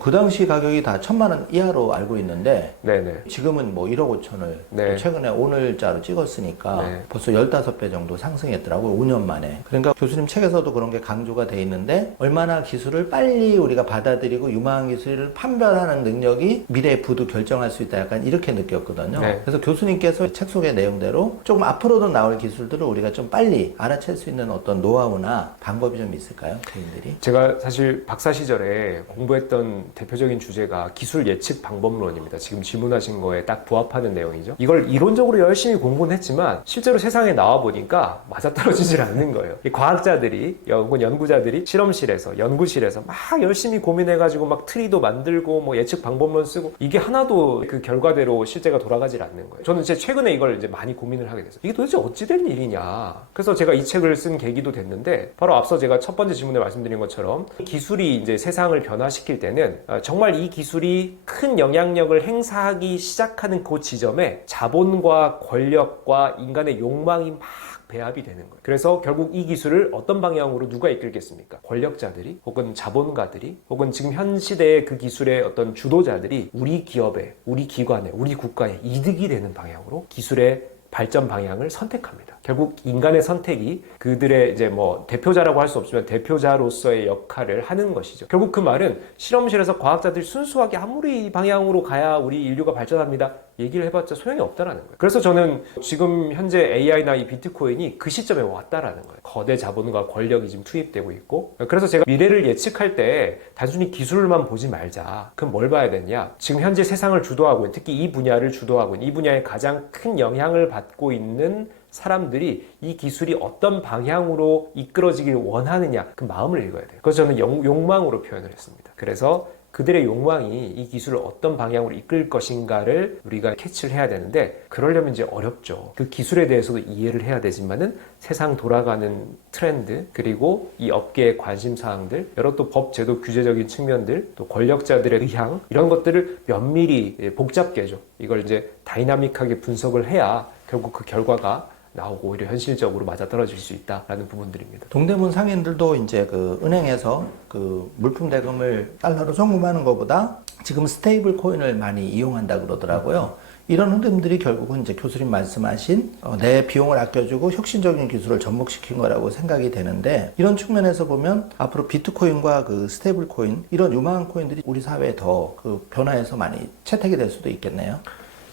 그 당시 가격이 다 1,000만 원 이하로 알고 있는데, 네네. 지금은 1억 5천을 네. 최근에 오늘자로 찍었으니까 네. 벌써 15배 정도 상승했더라고요. 5년 만에. 그러니까 교수님 책에서도 그런 게 강조가 돼 있는데, 얼마나 기술을 빨리 우리가 받아들이고 유망한 기술을 판별하는 능력이 미래의 부도 결정할 수 있다, 약간 이렇게 느꼈거든요. 네. 그래서 교수님께서 책 속의 내용대로 조금 앞으로도 나올 기술들을 우리가 좀 빨리 알아챌 수 있는 어떤 노하우나 방법이 좀 있을까요? 개인들이? 제가 사실 박사 시절에 공부했던 대표적인 주제가 기술 예측 방법론입니다. 지금 질문하신 거에 딱 부합하는 내용이죠. 이걸 이론적으로 열심히 공부는 했지만 실제로 세상에 나와 보니까 맞아떨어지질 않는 거예요. 이 과학자들이, 연구자들이 실험실에서, 연구실에서 막 열심히 고민해가지고 막 트리도 만들고 예측 방법론 쓰고, 이게 하나도 그 결과대로 실제가 돌아가질 않는 거예요. 저는 이제 최근에 이걸 이제 많이 고민을 하게 됐어요. 이게 도대체 어찌 된 일이냐. 그래서 제가 이 책을 쓴 계기도 됐는데, 바로 앞서 제가 첫 번째 질문에 말씀드린 것처럼 기술이 이제 세상을 변화시킬 때는 정말 이 기술이 큰 영향력을 행사하기 시작하는 그 지점에 자본과 권력과 인간의 욕망이 막 배합이 되는 거예요. 그래서 결국 이 기술을 어떤 방향으로 누가 이끌겠습니까? 권력자들이, 혹은 자본가들이, 혹은 지금 현 시대의 그 기술의 어떤 주도자들이 우리 기업에, 우리 기관에, 우리 국가에 이득이 되는 방향으로 기술의 발전 방향을 선택합니다. 결국 인간의 선택이 그들의 이제 뭐 대표자라고 할 수 없지만 대표자로서의 역할을 하는 것이죠. 결국 그 말은 실험실에서 과학자들이 순수하게 아무리 이 방향으로 가야 우리 인류가 발전합니다. 얘기를 해봤자 소용이 없다라는 거예요. 그래서 저는 지금 현재 AI나 이 비트코인이 그 시점에 왔다라는 거예요. 거대 자본과 권력이 지금 투입되고 있고, 그래서 제가 미래를 예측할 때 단순히 기술만 보지 말자. 그럼 뭘 봐야 되냐? 지금 현재 세상을 주도하고 있는, 특히 이 분야를 주도하고 있는, 이 분야에 가장 큰 영향을 받고 있는 사람들이 이 기술이 어떤 방향으로 이끌어지길 원하느냐, 그 마음을 읽어야 돼요. 그래서 저는 욕망으로 표현을 했습니다. 그래서 그들의 욕망이 이 기술을 어떤 방향으로 이끌 것인가를 우리가 캐치를 해야 되는데, 그러려면 이제 어렵죠. 그 기술에 대해서도 이해를 해야 되지만은 세상 돌아가는 트렌드, 그리고 이 업계의 관심사항들, 여러 또 법, 제도, 규제적인 측면들, 또 권력자들의 의향, 이런 것들을 면밀히 복잡게죠. 이걸 이제 다이나믹하게 분석을 해야 결국 그 결과가 나오고 오히려 현실적으로 맞아떨어질 수 있다라는 부분들입니다. 동대문 상인들도 이제 그 은행에서 그 물품 대금을 달러로 송금하는 것보다 지금 스테이블 코인을 많이 이용한다 그러더라고요. 이런 흐름들이 결국은 이제 교수님 말씀하신 내 비용을 아껴주고 혁신적인 기술을 접목시킨 거라고 생각이 되는데, 이런 측면에서 보면 앞으로 비트코인과 그 스테이블 코인, 이런 유망한 코인들이 우리 사회에 더 그 변화해서 많이 채택이 될 수도 있겠네요.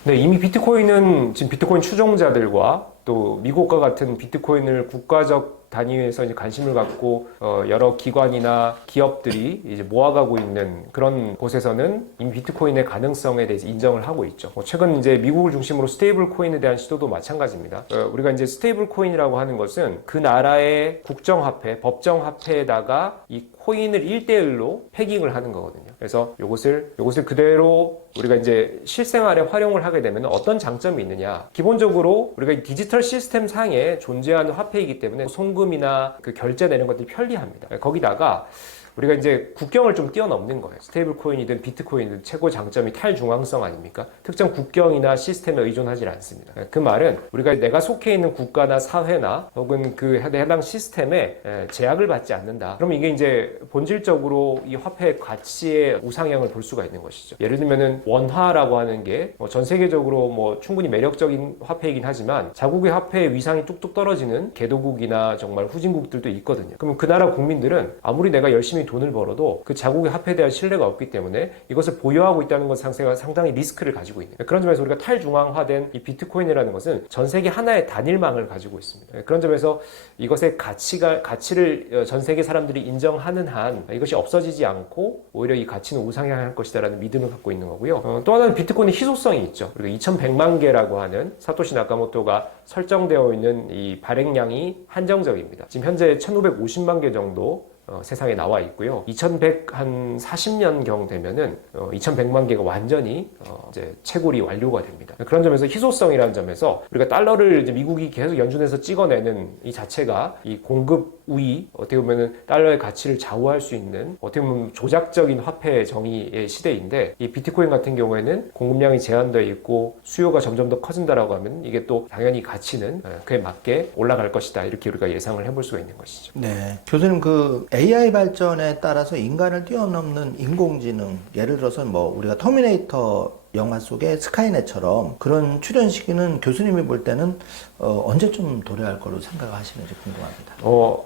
네, 이미 비트코인은 지금 비트코인 추종자들과 또 미국과 같은 비트코인을 국가적 단위에서 이제 관심을 갖고 여러 기관이나 기업들이 이제 모아가고 있는 그런 곳에서는 이미 비트코인의 가능성에 대해서 인정을 하고 있죠. 최근 이제 미국을 중심으로 스테이블 코인에 대한 시도도 마찬가지입니다. 우리가 이제 스테이블 코인이라고 하는 것은 그 나라의 국정화폐, 법정화폐에다가 이 코인을 1대1로 패깅을 하는 거거든요. 그래서 요것을 그대로 우리가 이제 실생활에 활용을 하게 되면 어떤 장점이 있느냐. 기본적으로 우리가 디지털 시스템 상에 존재하는 화폐이기 때문에 송금이나 그 결제되는 것들이 편리합니다. 거기다가 우리가 이제 국경을 좀 뛰어넘는 거예요. 스테이블 코인이든 비트코인이든 최고 장점이 탈중앙성 아닙니까? 특정 국경이나 시스템에 의존하지 않습니다. 그 말은 우리가 내가 속해 있는 국가나 사회나 혹은 그 해당 시스템에 제약을 받지 않는다. 그러면 이게 이제 본질적으로 이 화폐의 가치의 우상향을 볼 수가 있는 것이죠. 예를 들면은 원화라고 하는 게 전 세계적으로 뭐 충분히 매력적인 화폐이긴 하지만 자국의 화폐의 위상이 뚝뚝 떨어지는 개도국이나 정말 후진국들도 있거든요. 그러면 그 나라 국민들은 아무리 내가 열심히 돈을 벌어도 그 자국의 화폐에 대한 신뢰가 없기 때문에 이것을 보유하고 있다는 것 상태가 상당히 리스크를 가지고 있는, 그런 점에서 우리가 탈중앙화된 이 비트코인이라는 것은 전 세계 하나의 단일망을 가지고 있습니다. 그런 점에서 이것의 가치를 전 세계 사람들이 인정하는 한 이것이 없어지지 않고 오히려 이 가치는 우상향할 것이다라는 믿음을 갖고 있는 거고요. 또 하나는 비트코인의 희소성이 있죠. 그리고 2100만 개라고 하는 사토시 나카모토가 설정되어 있는 이 발행량이 한정적입니다. 지금 현재 1550만 개 정도 세상에 나와 있고요. 2140년경 되면은 2100만 개가 완전히 이제 채굴이 완료가 됩니다. 그런 점에서 희소성이라는 점에서 우리가 달러를 이제 미국이 계속 연준해서 찍어내는 이 자체가 이 공급 우위, 어떻게 보면은 달러의 가치를 좌우할 수 있는 어떻게 보면 조작적인 화폐 정의의 시대인데, 이 비트코인 같은 경우에는 공급량이 제한되어 있고 수요가 점점 더 커진다라고 하면 이게 또 당연히 가치는 그에 맞게 올라갈 것이다, 이렇게 우리가 예상을 해볼 수가 있는 것이죠. 네, 교수님 그 AI 발전에 따라서 인간을 뛰어넘는 인공지능, 예를 들어서 뭐 우리가 터미네이터 영화 속의 스카이넷처럼 그런 출현 시기는 교수님이 볼 때는 언제쯤 도래할 거로 생각하시는지 궁금합니다.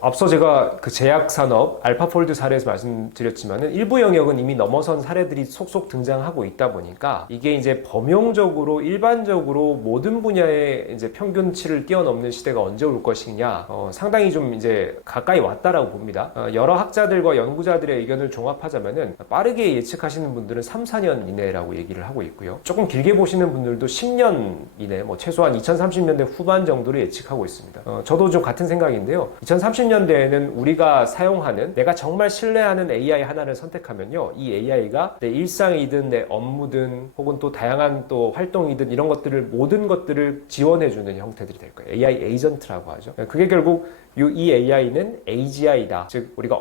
앞서 제가 그 제약산업 알파폴드 사례에서 말씀드렸지만은 일부 영역은 이미 넘어선 사례들이 속속 등장하고 있다 보니까 이게 이제 범용적으로 일반적으로 모든 분야의 이제 평균치를 뛰어넘는 시대가 언제 올 것이냐, 상당히 좀 이제 가까이 왔다라고 봅니다. 여러 학자들과 연구자들의 의견을 종합하자면은 빠르게 예측하시는 분들은 3, 4년 이내라고 얘기를 하고 있고요. 조금 길게 보시는 분들도 10년 이내, 뭐 최소한 2030년대 후반 정도를 예측하고 있습니다. 저도 좀 같은 생각인데요. 2030년대에는 우리가 사용하는, 내가 정말 신뢰하는 AI 하나를 선택하면요, 이 AI가 내 일상이든 내 업무든 혹은 또 다양한 또 활동이든 이런 것들을, 모든 것들을 지원해주는 형태들이 될 거예요. AI 에이전트라고 하죠. 그게 결국 이 AI는 AGI다. 즉 우리가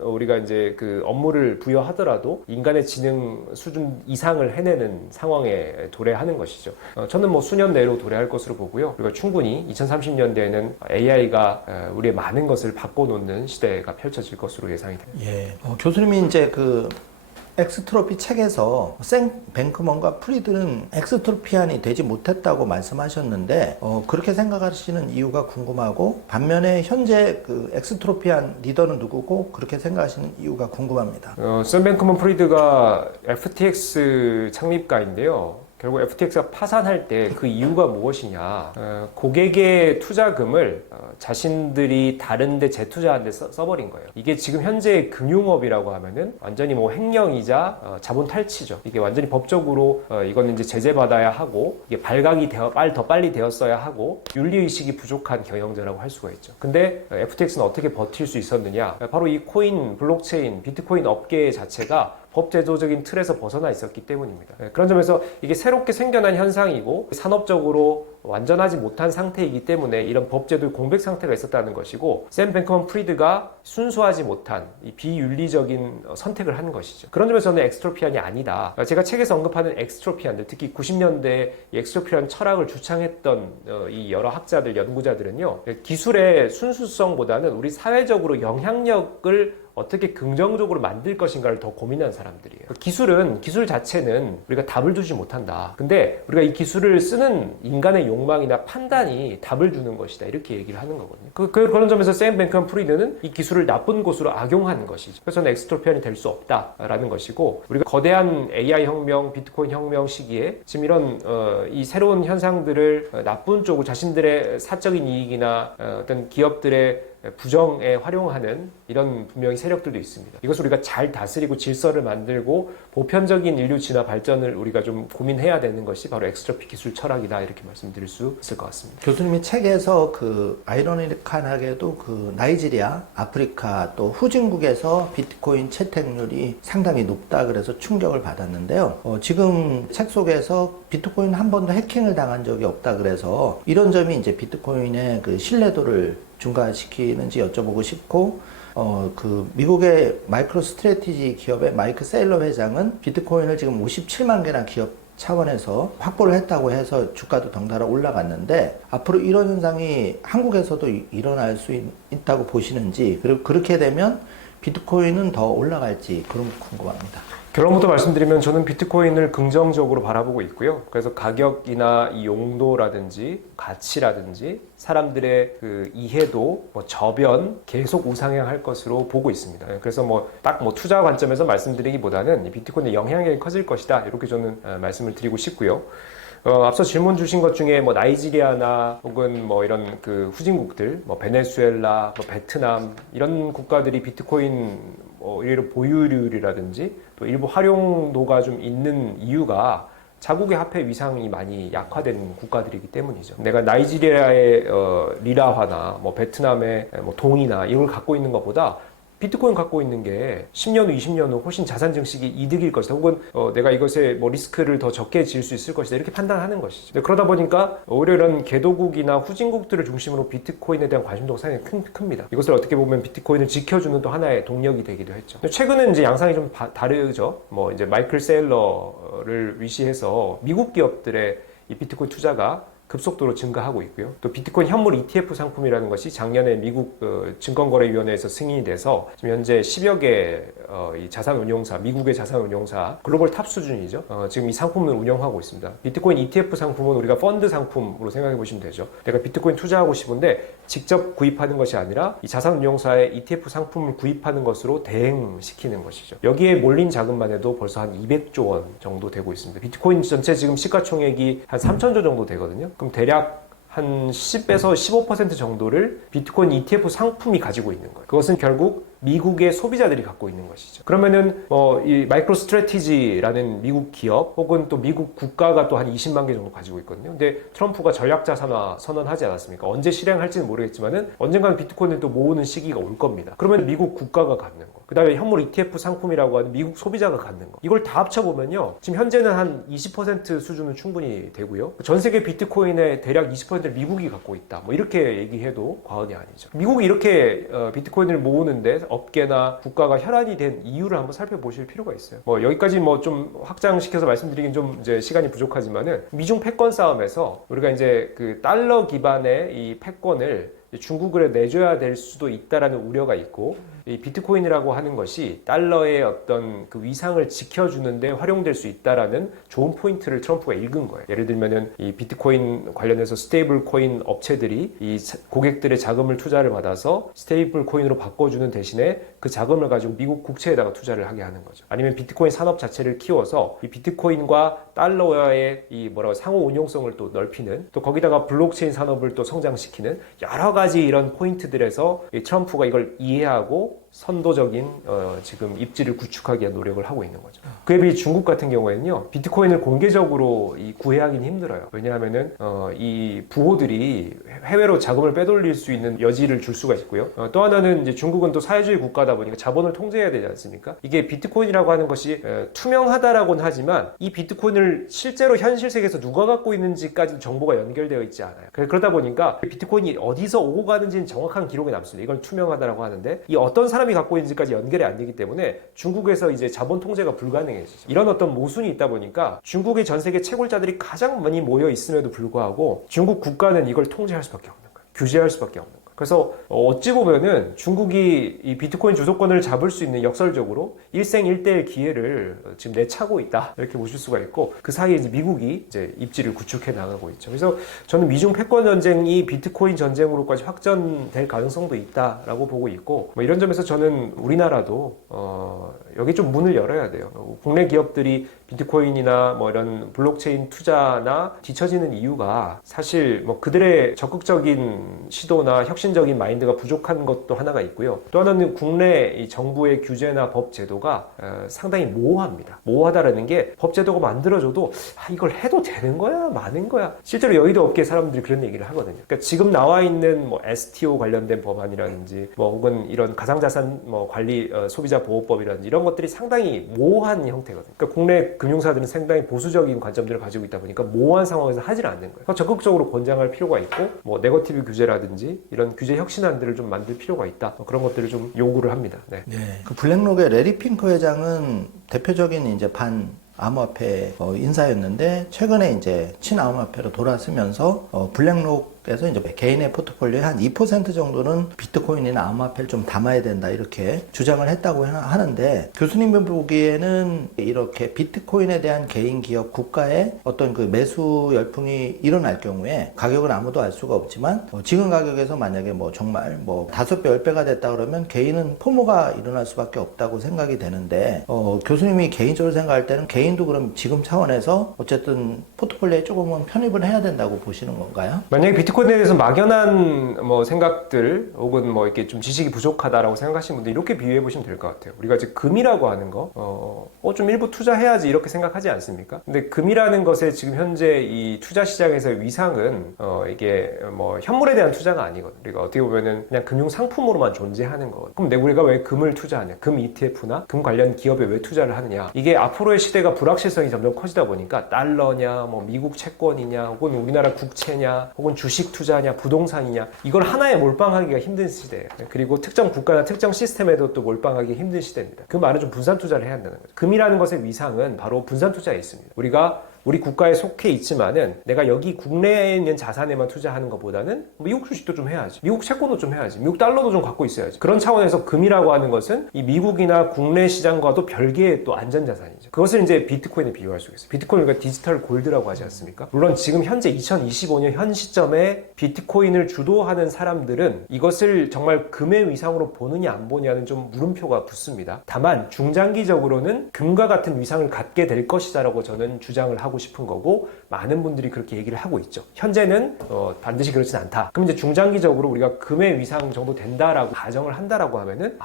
우리가 이제 그 업무를 부여하더라도 인간의 지능 수준 이상을 해내는 상황에 도래하는 것이죠. 저는 뭐 수년 내로 도래할 것으로 보고요. 그리고 충분히 2030년대에는 AI가 우리의 많은 것을 바꿔놓는 시대가 펼쳐질 것으로 예상이 됩니다. 예. 교수님이 이제 그 엑스트로피 책에서 샘 뱅크먼과 프리드는 엑스트로피안이 되지 못했다고 말씀하셨는데 그렇게 생각하시는 이유가 궁금하고, 반면에 현재 그 엑스트로피안 리더는 누구고 그렇게 생각하시는 이유가 궁금합니다. 샘 뱅크먼 프리드가 FTX 창립가인데요. 결국 FTX가 파산할 때 그 이유가 무엇이냐, 고객의 투자금을 자신들이 다른 데 재투자한 데 써버린 거예요. 이게 지금 현재 금융업이라고 하면은 완전히 뭐 횡령이자 자본 탈취죠. 이게 완전히 법적으로 이거는 이제 제재받아야 하고, 이게 발각이 더 빨리 되었어야 하고, 윤리의식이 부족한 경영자라고 할 수가 있죠. 근데 FTX는 어떻게 버틸 수 있었느냐, 바로 이 코인, 블록체인, 비트코인 업계 자체가 법제도적인 틀에서 벗어나 있었기 때문입니다. 그런 점에서 이게 새롭게 생겨난 현상이고 산업적으로 완전하지 못한 상태이기 때문에 이런 법제도의 공백 상태가 있었다는 것이고, 샘 뱅크먼 프리드가 순수하지 못한 이 비윤리적인 선택을 한 것이죠. 그런 점에서는 엑스트로피안이 아니다. 제가 책에서 언급하는 엑스트로피안들, 특히 90년대에 엑스트로피안 철학을 주창했던 이 여러 학자들, 연구자들은요, 기술의 순수성보다는 우리 사회적으로 영향력을 어떻게 긍정적으로 만들 것인가를 더 고민한 사람들이에요. 기술 자체는 우리가 답을 주지 못한다. 근데 우리가 이 기술을 쓰는 인간의 욕망이나 판단이 답을 주는 것이다. 이렇게 얘기를 하는 거거든요. 그런 점에서 샘 뱅크먼 프리드는 이 기술을 나쁜 곳으로 악용하는 것이죠. 그래서 저는 엑스트로피안이 될 수 없다라는 것이고, 우리가 거대한 AI 혁명, 비트코인 혁명 시기에 지금 이런 이 새로운 현상들을 나쁜 쪽으로 자신들의 사적인 이익이나 어떤 기업들의 부정에 활용하는 이런 분명히 세력들도 있습니다. 이것을 우리가 잘 다스리고 질서를 만들고 보편적인 인류 진화 발전을 우리가 좀 고민해야 되는 것이 바로 엑스트로피 기술 철학이다, 이렇게 말씀드릴 수 있을 것 같습니다. 교수님이 책에서 그 아이러니컬하게도 그 나이지리아, 아프리카 또 후진국에서 비트코인 채택률이 상당히 높다 그래서 충격을 받았는데요. 지금 책 속에서 비트코인 한 번도 해킹을 당한 적이 없다 그래서 이런 점이 이제 비트코인의 그 신뢰도를 증가시키는지 여쭤보고 싶고, 그 미국의 마이크로 스트래티지 기업의 마이크 세일러 회장은 비트코인을 지금 57만 개나 기업 차원에서 확보를 했다고 해서 주가도 덩달아 올라갔는데, 앞으로 이런 현상이 한국에서도 일어날 수 있다고 보시는지, 그리고 그렇게 되면 비트코인은 더 올라갈지 그런 거 궁금합니다. 결론부터 말씀드리면 저는 비트코인을 긍정적으로 바라보고 있고요. 그래서 가격이나 이 용도라든지 가치라든지 사람들의 그 이해도, 저변 계속 우상향할 것으로 보고 있습니다. 그래서 딱 투자 관점에서 말씀드리기보다는 이 비트코인의 영향력이 커질 것이다, 이렇게 저는 말씀을 드리고 싶고요. 앞서 질문 주신 것 중에 나이지리아나 혹은 이런 그 후진국들, 베네수엘라, 베트남 이런 국가들이 비트코인 이런 보유율이라든지 또 일부 활용도가 좀 있는 이유가 자국의 화폐 위상이 많이 약화된 국가들이기 때문이죠. 내가 나이지리아의 리라화나 베트남의 동이나 이걸 갖고 있는 것보다 비트코인 갖고 있는 게 10년 후, 20년 후 훨씬 자산 증식이 이득일 것이다. 혹은 내가 이것에 리스크를 더 적게 지을 수 있을 것이다. 이렇게 판단하는 것이죠. 그러다 보니까 오히려 이런 개도국이나 후진국들을 중심으로 비트코인에 대한 관심도가 상당히 큽니다. 이것을 어떻게 보면 비트코인을 지켜주는 또 하나의 동력이 되기도 했죠. 최근은 이제 양상이 좀 다르죠. 이제 마이클 세일러를 위시해서 미국 기업들의 이 비트코인 투자가 급속도로 증가하고 있고요. 또 비트코인 현물 ETF 상품이라는 것이 작년에 미국 증권거래위원회에서 승인이 돼서 지금 현재 10여 개 이 자산운용사, 미국의 자산운용사 글로벌 탑 수준이죠. 지금 이 상품을 운영하고 있습니다. 비트코인 ETF 상품은 우리가 펀드 상품으로 생각해 보시면 되죠. 내가 비트코인 투자하고 싶은데 직접 구입하는 것이 아니라 이 자산운용사의 ETF 상품을 구입하는 것으로 대행시키는 것이죠. 여기에 몰린 자금만 해도 벌써 한 200조 원 정도 되고 있습니다. 비트코인 전체 지금 시가총액이 한 3천조 정도 되거든요. 그럼 대략 한 10에서 15% 정도를 비트코인 ETF 상품이 가지고 있는 거예요. 그것은 결국 미국의 소비자들이 갖고 있는 것이죠. 그러면은 이 마이크로 스트래티지라는 미국 기업 혹은 또 미국 국가가 또 한 20만 개 정도 가지고 있거든요. 근데 트럼프가 전략 자산화 선언하지 않았습니까? 언제 실행할지는 모르겠지만은 언젠가는 비트코인을 또 모으는 시기가 올 겁니다. 그러면 미국 국가가 갖는 거, 그 다음에 현물 ETF 상품이라고 하는 미국 소비자가 갖는 거, 이걸 다 합쳐보면요, 지금 현재는 한 20% 수준은 충분히 되고요. 전 세계 비트코인의 대략 20%를 미국이 갖고 있다, 이렇게 얘기해도 과언이 아니죠. 미국이 이렇게 비트코인을 모으는데 업계나 국가가 혈안이 된 이유를 한번 살펴보실 필요가 있어요. 여기까지 좀 확장시켜서 말씀드리긴 좀 이제 시간이 부족하지만은 미중 패권 싸움에서 우리가 이제 그 달러 기반의 이 패권을 중국을 내줘야 될 수도 있다라는 우려가 있고, 이 비트코인이라고 하는 것이 달러의 어떤 그 위상을 지켜주는데 활용될 수 있다라는 좋은 포인트를 트럼프가 읽은 거예요. 예를 들면은 이 비트코인 관련해서 스테이블 코인 업체들이 이 고객들의 자금을 투자를 받아서 스테이블 코인으로 바꿔주는 대신에 그 자금을 가지고 미국 국채에다가 투자를 하게 하는 거죠. 아니면 비트코인 산업 자체를 키워서 이 비트코인과 달러와의 이 상호 운용성을 또 넓히는, 또 거기다가 블록체인 산업을 또 성장시키는 여러 가지 이런 포인트들에서 이 트럼프가 이걸 이해하고 선도적인 지금 입지를 구축하기 위한 노력을 하고 있는 거죠. 그에 비해 중국 같은 경우에는요, 비트코인을 공개적으로 구애하기는 힘들어요. 왜냐하면은 이 부호들이 해외로 자금을 빼돌릴 수 있는 여지를 줄 수가 있고요. 또 하나는 이제 중국은 또 사회주의 국가다 보니까 자본을 통제해야 되지 않습니까? 이게 비트코인이라고 하는 것이 투명하다라고는 하지만 이 비트코인을 실제로 현실 세계에서 누가 갖고 있는지까지 정보가 연결되어 있지 않아요. 그러다 보니까 비트코인이 어디서 오고 가는지는 정확한 기록이 남습니다. 이걸 투명하다라고 하는데, 이 어떤 사람이 갖고 있는지까지 연결이 안 되기 때문에 중국에서 이제 자본 통제가 불가능해지죠. 이런 어떤 모순이 있다 보니까 중국의 전 세계 채굴자들이 가장 많이 모여 있음에도 불구하고 중국 국가는 이걸 통제할 수밖에 없는 거예요. 규제할 수밖에 없는 거예요. 그래서 어찌 보면은 중국이 이 비트코인 주도권을 잡을 수 있는 역설적으로 일생일대의 기회를 지금 내차고 있다, 이렇게 보실 수가 있고, 그 사이에 이제 미국이 이제 입지를 구축해 나가고 있죠. 그래서 저는 미중 패권 전쟁이 비트코인 전쟁으로까지 확전될 가능성도 있다라고 보고 있고, 뭐 이런 점에서 저는 우리나라도 여기 좀 문을 열어야 돼요. 국내 기업들이 비트코인이나 뭐 이런 블록체인 투자나 뒤처지는 이유가 사실 뭐 그들의 적극적인 시도나 혁신적인 마인드가 부족한 것도 하나가 있고요. 또 하나는 국내 이 정부의 규제나 법 제도가 상당히 모호합니다. 모호하다라는 게 법 제도가 만들어져도 이걸 해도 되는 거야? 마는 거야? 실제로 여의도 업계 사람들이 그런 얘기를 하거든요. 그러니까 지금 나와 있는 뭐 STO 관련된 법안이라든지 뭐 혹은 이런 가상자산 뭐 관리 소비자 보호법이라든지 이런 것들이 상당히 모호한 형태거든요. 그러니까 국내 금융사들은 상당히 보수적인 관점들을 가지고 있다 보니까 모호한 상황에서 하질 않는 거예요. 그러니까 적극적으로 권장할 필요가 있고, 뭐 네거티브 규제라든지 이런 규제 혁신안들을 좀 만들 필요가 있다, 그런 것들을 좀 요구를 합니다. 네. 그 블랙록의 레리 핑크 회장은 대표적인 이제 반 암호화폐 인사였는데, 최근에 이제 친암호화폐로 돌아서면서 블랙록에서 이제 개인의 포트폴리오의 한 2% 정도는 비트코인이나 암호화폐를 좀 담아야 된다, 이렇게 주장을 했다고 하는데, 교수님이 보기에는 이렇게 비트코인에 대한 개인, 기업, 국가의 어떤 그 매수 열풍이 일어날 경우에 가격은 아무도 알 수가 없지만 지금 가격에서 만약에 뭐 정말 뭐 5배, 10배가 됐다 그러면 개인은 포모가 일어날 수밖에 없다고 생각이 되는데, 교수님이 개인적으로 생각할 때는 개인도 그럼 지금 차원에서 어쨌든 포트폴리오에 조금은 편입을 해야 된다고 보시는 건가요? 만약에 비트코인에 대해서 막연한 뭐 생각들 혹은 뭐 이렇게 좀 지식이 부족하다라고 생각하시는 분들 이렇게 비유해 보시면 될 것 같아요. 우리가 이제 금이라고 하는 거, 좀 일부 투자해야지 이렇게 생각하지 않습니까? 근데 금이라는 것에 지금 현재 이 투자 시장에서의 위상은 이게 뭐 현물에 대한 투자가 아니거든요. 우리가 어떻게 보면은 그냥 금융 상품으로만 존재하는 거거든요. 그럼 우리가 왜 금을 투자하냐? 금 ETF나 금 관련 기업에 왜 투자를 하느냐? 이게 앞으로의 시대가 불확실성이 점점 커지다 보니까 달러냐, 뭐 미국 채권이냐, 혹은 우리나라 국채냐, 혹은 주식 투자냐, 부동산이냐, 이걸 하나에 몰빵하기가 힘든 시대예요. 그리고 특정 국가나 특정 시스템에도 또 몰빵하기 힘든 시대입니다. 그 말은 좀 분산 투자를 해야 한다는 거죠. 금이라는 것의 위상은 바로 분산 투자에 있습니다. 우리 국가에 속해 있지만은 내가 여기 국내에 있는 자산에만 투자하는 것보다는 미국 주식도 좀 해야지, 미국 채권도 좀 해야지, 미국 달러도 좀 갖고 있어야지. 그런 차원에서 금이라고 하는 것은 이 미국이나 국내 시장과도 별개의 또 안전자산이죠. 그것을 이제 비트코인에 비유할 수 있어요. 비트코인, 우리가 디지털 골드라고 하지 않습니까? 물론 지금 현재 2025년 현 시점에 비트코인을 주도하는 사람들은 이것을 정말 금의 위상으로 보느냐 안 보느냐는 좀 물음표가 붙습니다. 다만 중장기적으로는 금과 같은 위상을 갖게 될 것이다라고 저는 주장을 하고 싶은 거고, 많은 분들이 그렇게 얘기를 하고 있죠. 현재는 반드시 그렇진 않다. 그럼 이제 중장기적으로 우리가 금의 위상 정도 된다라고 가정을 한다라고 하면은,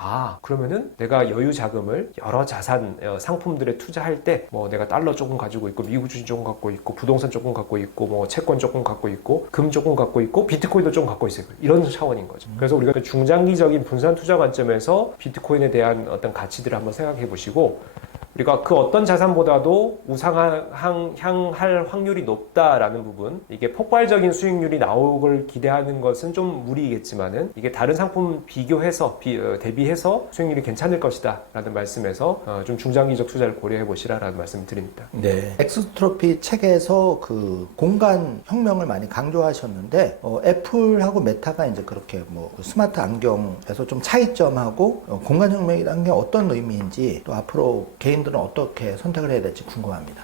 그러면은 내가 여유 자금을 여러 자산 상품들에 투자할 때 뭐 내가 달러 조금 가지고 있고, 미국 주식 조금 갖고 있고, 부동산 조금 갖고 있고, 뭐 채권 조금 갖고 있고, 금 조금 갖고 있고, 비트코인도 조금 갖고 있어요. 이런 차원인 거죠. 그래서 우리가 중장기적인 분산 투자 관점에서 비트코인에 대한 어떤 가치들을 한번 생각해 보시고, 우리가 그 어떤 자산보다도 우상향할 확률이 높다라는 부분, 이게 폭발적인 수익률이 나오길 기대하는 것은 좀 무리겠지만은 이게 다른 상품 비교해서 대비해서 수익률이 괜찮을 것이다 라는 말씀에서 좀 중장기적 투자를 고려해 보시라라는 말씀을 드립니다. 네. 엑스트로피 책에서 그 공간 혁명을 많이 강조하셨는데 애플하고 메타가 이제 그렇게 뭐 스마트 안경에서 좀 차이점하고 공간 혁명이라는 게 어떤 의미인지 또 앞으로 개인들은 어떻게 선택을 해야 될지 궁금합니다.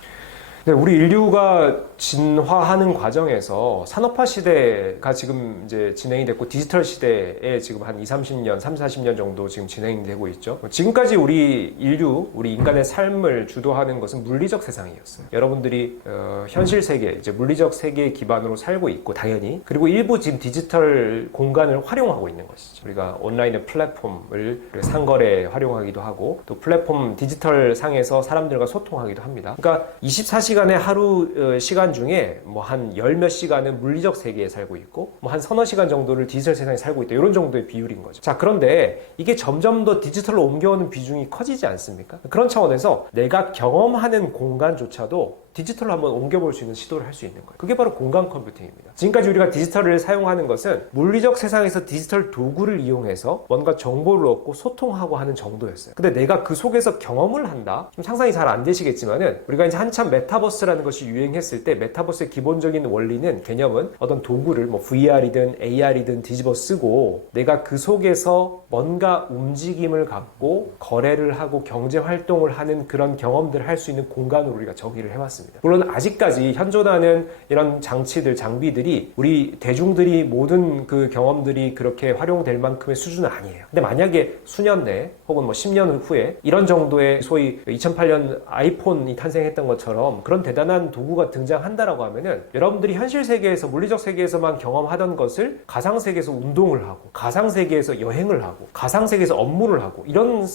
네, 우리 인류가 진화하는 과정에서 산업화 시대가 지금 이제 진행이 됐고 디지털 시대에 지금 한 30년, 40년 정도 지금 진행되고 있죠. 지금까지 우리 인간의 삶을 주도하는 것은 물리적 세상이었어요. 여러분들이 현실 세계, 이제 물리적 세계 기반으로 살고 있고 당연히 그리고 일부 지금 디지털 공간을 활용하고 있는 것이죠. 우리가 온라인의 플랫폼을 상거래에 활용하기도 하고 또 플랫폼 디지털 상에서 사람들과 소통하기도 합니다. 그러니까 24시간의 하루 시간 중에 뭐 한 열 몇 시간은 물리적 세계에 살고 있고 뭐 한 서너 시간 정도를 디지털 세상에 살고 있다. 이런 정도의 비율인 거죠. 자, 그런데 이게 점점 더 디지털로 옮겨오는 비중이 커지지 않습니까? 그런 차원에서 내가 경험하는 공간조차도 디지털로 한번 옮겨볼 수 있는 시도를 할 수 있는 거예요. 그게 바로 공간 컴퓨팅입니다. 지금까지 우리가 디지털을 사용하는 것은 물리적 세상에서 디지털 도구를 이용해서 뭔가 정보를 얻고 소통하고 하는 정도였어요. 근데 내가 그 속에서 경험을 한다? 좀 상상이 잘 안 되시겠지만은 우리가 이제 한참 메타버스라는 것이 유행했을 때 메타버스의 기본적인 원리는 개념은 어떤 도구를 뭐 VR이든 AR이든 뒤집어 쓰고 내가 그 속에서 뭔가 움직임을 갖고 거래를 하고 경제 활동을 하는 그런 경험들을 할 수 있는 공간으로 우리가 정의를 해왔습니다. 물론 아직까지 현존하는 이런 장치들, 장비들이 우리 대중들이 모든 그 경험들이 그렇게 활용될 만큼의 수준은 아니에요. 근데 만약에 수년 내 혹은 뭐 10년 후에 이런 정도의 소위 2008년 아이폰이 탄생했던 것처럼 그런 대단한 도구가 등장한다라고 하면은 여러분들이 현실 세계에서 물리적 세계에서만 경험하던 것을 가상 세계에서 운동을 하고 가상 세계에서 여행을 하고 가상 세계에서 업무를 하고 이런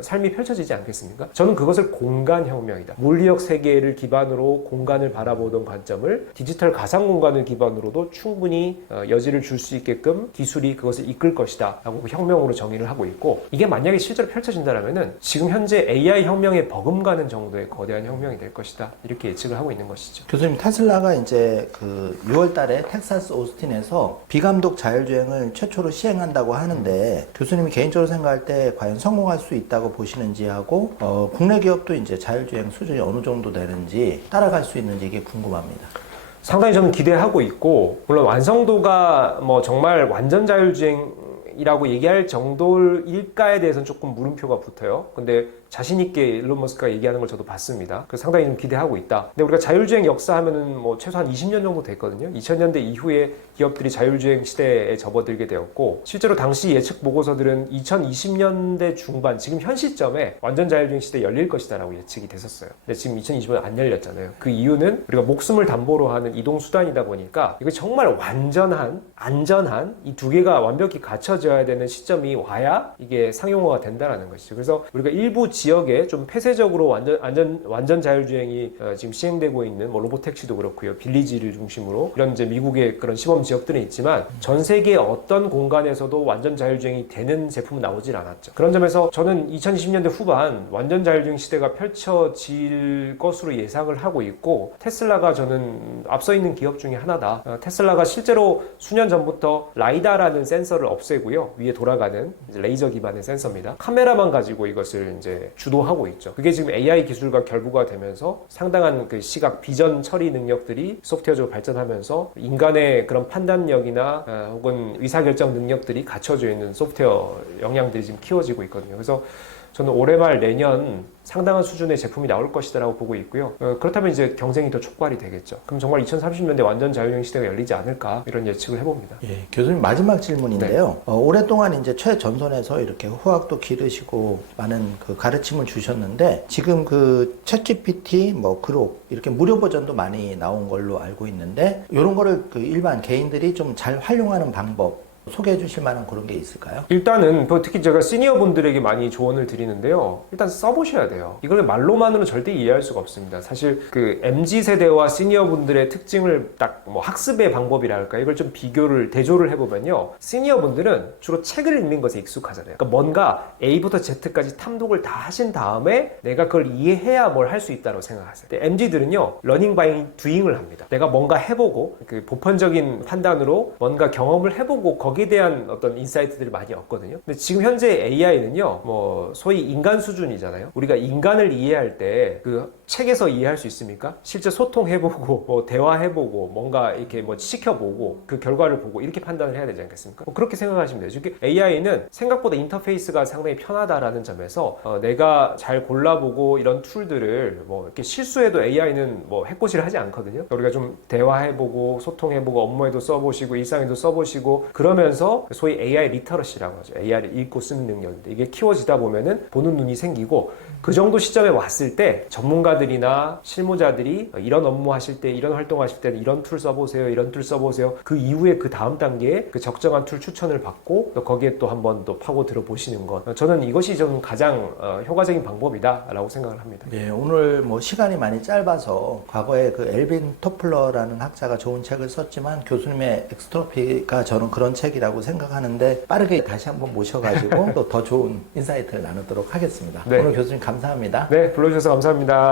삶이 펼쳐지지 않겠습니까? 저는 그것을 공간 혁명이다. 물리적 세계를 기반으로 공간을 바라보던 관점을 디지털 가상 공간을 기반으로도 충분히 여지를 줄 수 있게끔 기술이 그것을 이끌 것이다 라고 혁명으로 정의를 하고 있고 이게 만약에 실제로 펼쳐진다면 지금 현재 AI 혁명에 버금가는 정도의 거대한 혁명이 될 것이다 이렇게 예측을 하고 있는 것이죠. 교수님, 테슬라가 이제 그 6월 달에 텍사스 오스틴에서 비감독 자율주행을 최초로 시행한다고 하는데 교수님이 개인적으로 생각할 때 과연 성공할 수 있다고 보시는지 하고 국내 기업도 이제 자율주행 수준이 어느 정도 되는지 따라갈 수 있는지 이게 궁금합니다. 상당히 저는 기대하고 있고 물론 완성도가 뭐 정말 완전 자율주행이라고 얘기할 정도일까에 대해서는 조금 물음표가 붙어요. 근데 자신있게 일론 머스크가 얘기하는 걸 저도 봤습니다. 그래서 상당히 좀 기대하고 있다. 근데 우리가 자율주행 역사 하면은 뭐 최소한 20년 정도 됐거든요. 2000년대 이후에 기업들이 자율주행 시대에 접어들게 되었고 실제로 당시 예측 보고서들은 2020년대 중반 지금 현 시점에 완전 자율주행 시대 열릴 것이다 라고 예측이 됐었어요. 근데 지금 2020년 안 열렸잖아요. 그 이유는 우리가 목숨을 담보로 하는 이동수단이다 보니까 이거 정말 완전한 안전한 이 두 개가 완벽히 갖춰져야 되는 시점이 와야 이게 상용화가 된다는 것이죠. 그래서 우리가 일부 지역에 좀 폐쇄적으로 완전 자율주행이 지금 시행되고 있는 뭐 로보택시도 그렇고요. 빌리지를 중심으로 이런 이제 미국의 그런 시범 지역들은 있지만 전 세계 어떤 공간에서도 완전 자율주행이 되는 제품은 나오질 않았죠. 그런 점에서 저는 2020년대 후반 완전 자율주행 시대가 펼쳐질 것으로 예상을 하고 있고 테슬라가 저는 앞서 있는 기업 중에 하나다. 테슬라가 실제로 수년 전부터 라이다라는 센서를 없애고요. 위에 돌아가는 레이저 기반의 센서입니다. 카메라만 가지고 이것을 이제 주도하고 있죠. 그게 지금 AI 기술과 결부가 되면서 상당한 그 시각 비전 처리 능력들이 소프트웨어적으로 발전하면서 인간의 그런 판단력이나 혹은 의사결정 능력들이 갖춰져 있는 소프트웨어 역량들이 지금 키워지고 있거든요. 그래서 저는 올해 말 내년 상당한 수준의 제품이 나올 것이다라고 보고 있고요. 그렇다면 이제 경쟁이 더 촉발이 되겠죠. 그럼 정말 2030년대 완전 자율주행 시대가 열리지 않을까 이런 예측을 해봅니다. 예, 교수님 마지막 질문인데요. 네. 오랫동안 이제 최전선에서 이렇게 후학도 기르시고 많은 그 가르침을 주셨는데 지금 그 챗GPT, 뭐 그록 이렇게 무료 버전도 많이 나온 걸로 알고 있는데 이런 거를 그 일반 개인들이 좀 잘 활용하는 방법 소개해 주실 만한 그런 게 있을까요? 일단은 뭐 특히 제가 시니어 분들에게 많이 조언을 드리는데요. 일단 써보셔야 돼요. 이걸 말로만으로 절대 이해할 수가 없습니다. 사실 그 MZ 세대와 시니어 분들의 특징을 딱 뭐 학습의 방법이랄까 이걸 좀 대조를 해보면요. 시니어 분들은 주로 책을 읽는 것에 익숙하잖아요. 그러니까 뭔가 A부터 Z까지 탐독을 다 하신 다음에 내가 그걸 이해해야 뭘 할 수 있다고 생각하세요. 근데 MZ들은요, 러닝 바이 두잉을 합니다. 내가 뭔가 해보고 그 보편적인 판단으로 뭔가 경험을 해보고 거기에 대한 어떤 인사이트들을 많이 얻거든요. 근데 지금 현재 AI는요, 뭐 소위 인간 수준이잖아요. 우리가 인간을 이해할 때 그 책에서 이해할 수 있습니까? 실제 소통해보고 뭐 대화해보고 뭔가 이렇게 뭐 시켜보고 그 결과를 보고 이렇게 판단을 해야 되지 않겠습니까? 뭐 그렇게 생각하시면 돼요. 즉 AI는 생각보다 인터페이스가 상당히 편하다라는 점에서 내가 잘 골라보고 이런 툴들을 뭐 이렇게 실수해도 AI는 뭐 해코지를 하지 않거든요. 우리가 좀 대화해보고 소통해보고 업무에도 써보시고 일상에도 써보시고 그러면서 소위 AI 리터러시라고 하죠. AI를 읽고 쓰는 능력인데 이게 키워지다 보면은 보는 눈이 생기고 그 정도 시점에 왔을 때 전문가들이나 실무자들이 이런 업무 하실 때 이런 활동 하실 때는 이런 툴 써보세요. 이런 툴 써보세요. 그 이후에 그 다음 단계에 그 적정한 툴 추천을 받고 또 거기에 또 한번 또 파고 들어보시는 것. 저는 이것이 좀 가장 효과적인 방법이다라고 생각을 합니다. 네, 오늘 뭐 시간이 많이 짧아서 과거에 그 엘빈 토플러라는 학자가 좋은 책을 썼지만 교수님의 엑스트로피가 저는 그런 책이라고 생각하는데 빠르게 다시 한번 모셔가지고 또 더 좋은 인사이트를 나누도록 하겠습니다. 네. 오늘 교수님 감사합니다. 네, 불러주셔서 감사합니다.